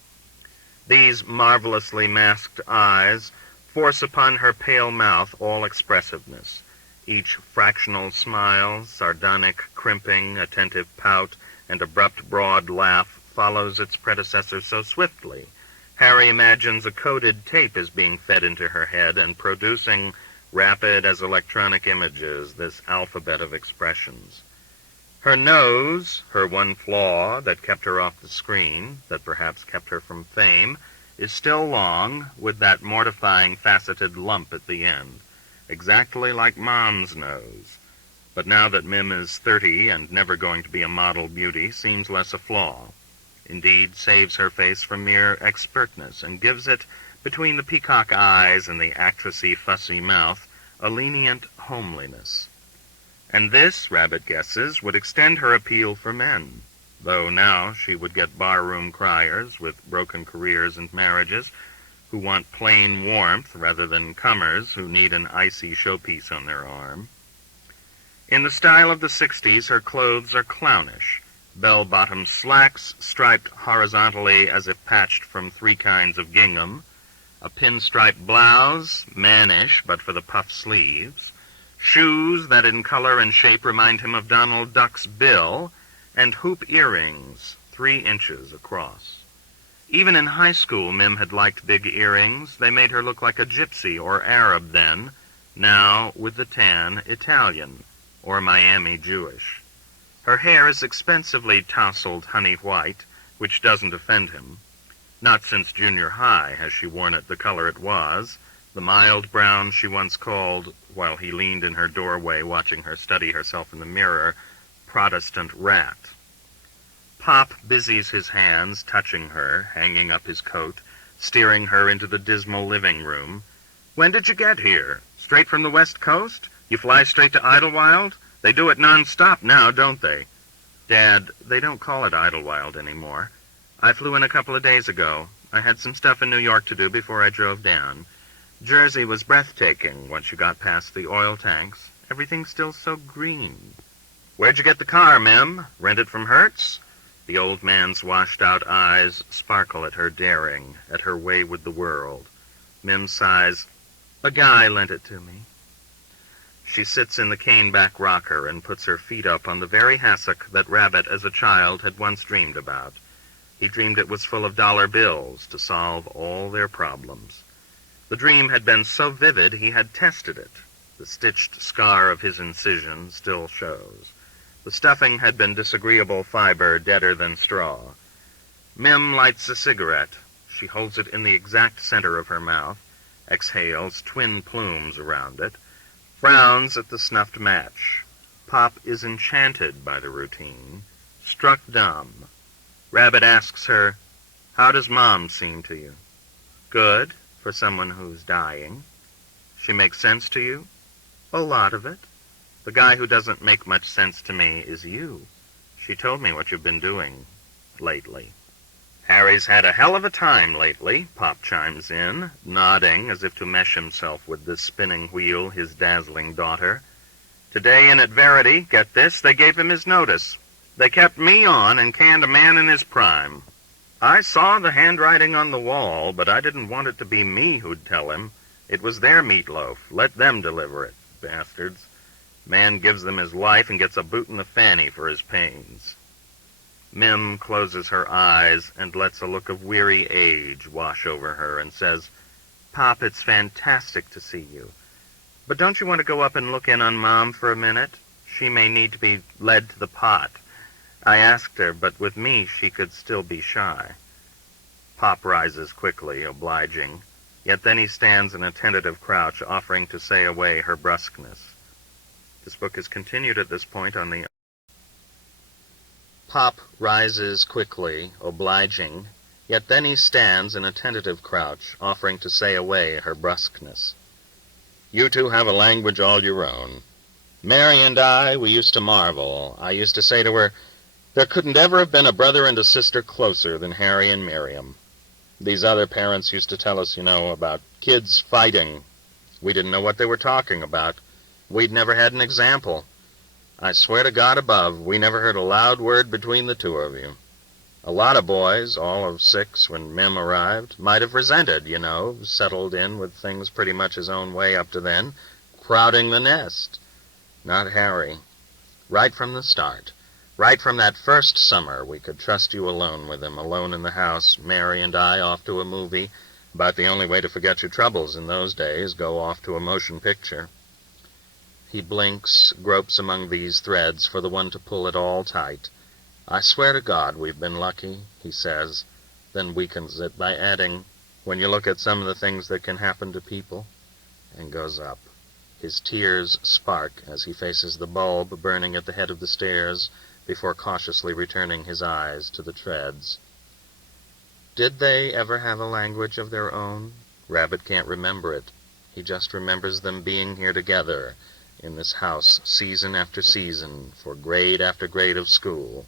These marvelously masked eyes force upon her pale mouth all expressiveness. Each fractional smile, sardonic crimping, attentive pout, and abrupt broad laugh follows its predecessor so swiftly, Harry imagines a coded tape is being fed into her head and producing, rapid as electronic images, this alphabet of expressions. Her nose, her one flaw that kept her off the screen, that perhaps kept her from fame, is still long, with that mortifying faceted lump at the end, exactly like Mom's nose. But now that Mim is 30 and never going to be a model beauty, seems less a flaw. Indeed, saves her face from mere expertness, and gives it, between the peacock eyes and the actressy, fussy mouth, a lenient homeliness. And this, Rabbit guesses, would extend her appeal for men, though now she would get barroom criers with broken careers and marriages, who want plain warmth rather than comers who need an icy showpiece on their arm. In the style of the 60s, her clothes are clownish. Bell-bottom slacks, striped horizontally as if patched from 3 kinds of gingham, a pinstripe blouse, mannish but for the puff sleeves, shoes that in color and shape remind him of Donald Duck's bill, and hoop earrings, 3 inches across. Even in high school, Mim had liked big earrings. They made her look like a gypsy or Arab then, now, with the tan, Italian, or Miami Jewish. Her hair is expensively tousled honey white, which doesn't offend him. Not since junior high has she worn it the color it was, the mild brown she once called, while he leaned in her doorway watching her study herself in the mirror, Protestant rat. Pop busies his hands, touching her, hanging up his coat, steering her into the dismal living room. "When did you get here? Straight from the West Coast? You fly straight to Idlewild? They do it non-stop now, don't they?" "Dad, they don't call it Idlewild anymore. I flew in a couple of days ago. I had some stuff in New York to do before I drove down. Jersey was breathtaking once you got past the oil tanks. Everything's still so green." "Where'd you get the car, Mim? Rent it from Hertz?" The old man's washed-out eyes sparkle at her daring, at her way with the world. Mim sighs, "A guy lent it to me." She sits in the cane-back rocker and puts her feet up on the very hassock that Rabbit as a child had once dreamed about. He dreamed it was full of dollar bills to solve all their problems. The dream had been so vivid he had tested it. The stitched scar of his incision still shows. The stuffing had been disagreeable fiber, deader than straw. Mim lights a cigarette. She holds it in the exact center of her mouth, exhales twin plumes around it, frowns at the snuffed match. Pop is enchanted by the routine, struck dumb. Rabbit asks her, "How does Mom seem to you?" "Good, for someone who's dying." "She makes sense to you?" "A lot of it." "The guy who doesn't make much sense to me is you. She told me what you've been doing lately." "Harry's had a hell of a time lately," Pop chimes in, nodding as if to mesh himself with this spinning wheel, his dazzling daughter. "Today in at Verity, get this, they gave him his notice. They kept me on and canned a man in his prime." I saw the handwriting on the wall, but I didn't want it to be me who'd tell him. It was their meatloaf. Let them deliver it, bastards. Man gives them his life and gets a boot in the fanny for his pains. Mim closes her eyes and lets a look of weary age wash over her and says, "Pop, it's fantastic to see you. But don't you want to go up and look in on Mom for a minute? She may need to be led to the pot. I asked her, but with me she could still be shy." Pop rises quickly, obliging, yet then he stands in a tentative crouch, offering to say away her brusqueness. This book is continued at this point on the... Pop rises quickly, obliging, yet then he stands in a tentative crouch, offering to say away her brusqueness. "You two have a language all your own. Mary and I, we used to marvel. I used to say to her, there couldn't ever have been a brother and a sister closer than Harry and Miriam. These other parents used to tell us, about kids fighting. We didn't know what they were talking about. We'd never had an example. I swear to God above, we never heard a loud word between the two of you. A lot of boys, all of 6 when Mim arrived, might have resented, settled in with things pretty much his own way up to then, crowding the nest. Not Harry. Right from the start. Right from that first summer, we could trust you alone with him, alone in the house, Mary and I off to a movie. About the only way to forget your troubles in those days, go off to a motion picture." He blinks, gropes among these threads for the one to pull it all tight. "I swear to God we've been lucky," he says, then weakens it by adding, "when you look at some of the things that can happen to people," and goes up. His tears spark as he faces the bulb burning at the head of the stairs, before cautiously returning his eyes to the treads. Did they ever have a language of their own? Rabbit can't remember it. He just remembers them being here together, in this house, season after season, for grade after grade of school,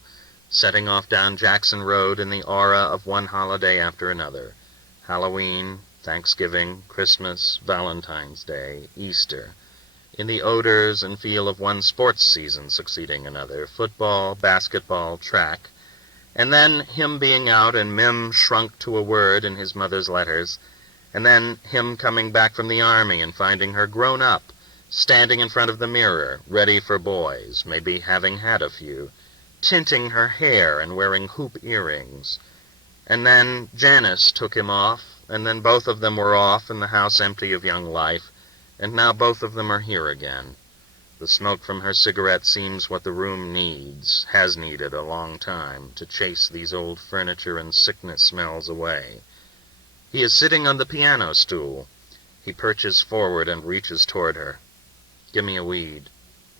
setting off down Jackson Road in the aura of one holiday after another. Halloween, Thanksgiving, Christmas, Valentine's Day, Easter, in the odors and feel of one sports season succeeding another, football, basketball, track, and then him being out and Mim shrunk to a word in his mother's letters, and then him coming back from the army and finding her grown up, standing in front of the mirror, ready for boys, maybe having had a few, tinting her hair and wearing hoop earrings. And then Janice took him off, and then both of them were off and the house empty of young life, and now both of them are here again. The smoke from her cigarette seems what the room needs, has needed a long time, to chase these old furniture and sickness smells away. He is sitting on the piano stool. He perches forward and reaches toward her. "Give me a weed."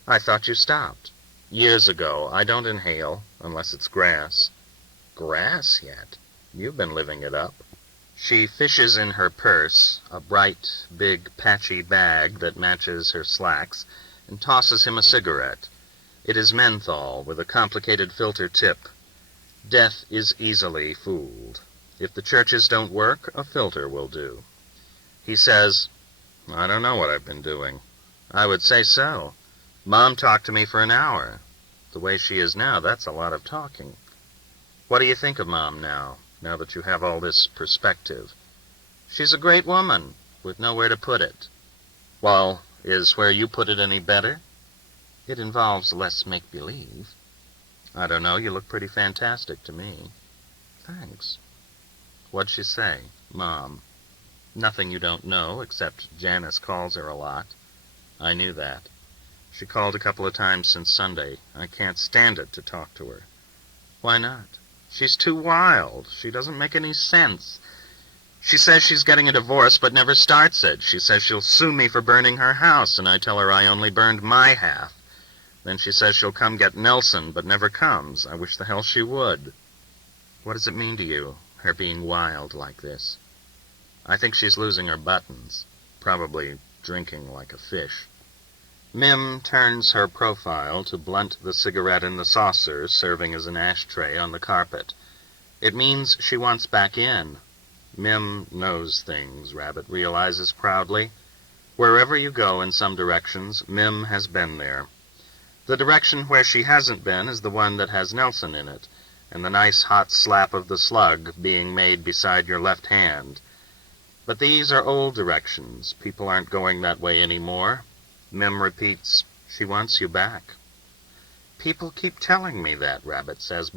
"I thought you stopped." "Years ago. I don't inhale, unless it's grass." "Grass yet? You've been living it up." She fishes in her purse, a bright, big, patchy bag that matches her slacks, and tosses him a cigarette. It is menthol with a complicated filter tip. Death is easily fooled. If the churches don't work, a filter will do. He says, "I don't know what I've been doing." "I would say so. Mom talked to me for an hour. The way she is now, that's a lot of talking." "What do you think of Mom now that you have all this perspective?" "She's a great woman, with nowhere to put it." "Well, is where you put it any better?" "It involves less make-believe." "I don't know, you look pretty fantastic to me." "Thanks." "What'd she say, Mom?" "Nothing you don't know, except Janice calls her a lot." "I knew that. She called a couple of times since Sunday. I can't stand it to talk to her." "Why not?" "She's too wild. She doesn't make any sense. She says she's getting a divorce, but never starts it. She says she'll sue me for burning her house, and I tell her I only burned my half. Then she says she'll come get Nelson, but never comes. I wish the hell she would." "What does it mean to you, her being wild like this?" "I think she's losing her buttons. Probably drinking like a fish." Mim turns her profile to blunt the cigarette in the saucer serving as an ashtray on the carpet. It means she wants back in. Mim knows things, Rabbit realizes proudly. Wherever you go in some directions, Mim has been there. The direction where she hasn't been is the one that has Nelson in it, and the nice hot slap of the slug being made beside your left hand. But these are old directions. People aren't going that way anymore. Mem repeats, "She wants you back." "People keep telling me that," Rabbit says, "but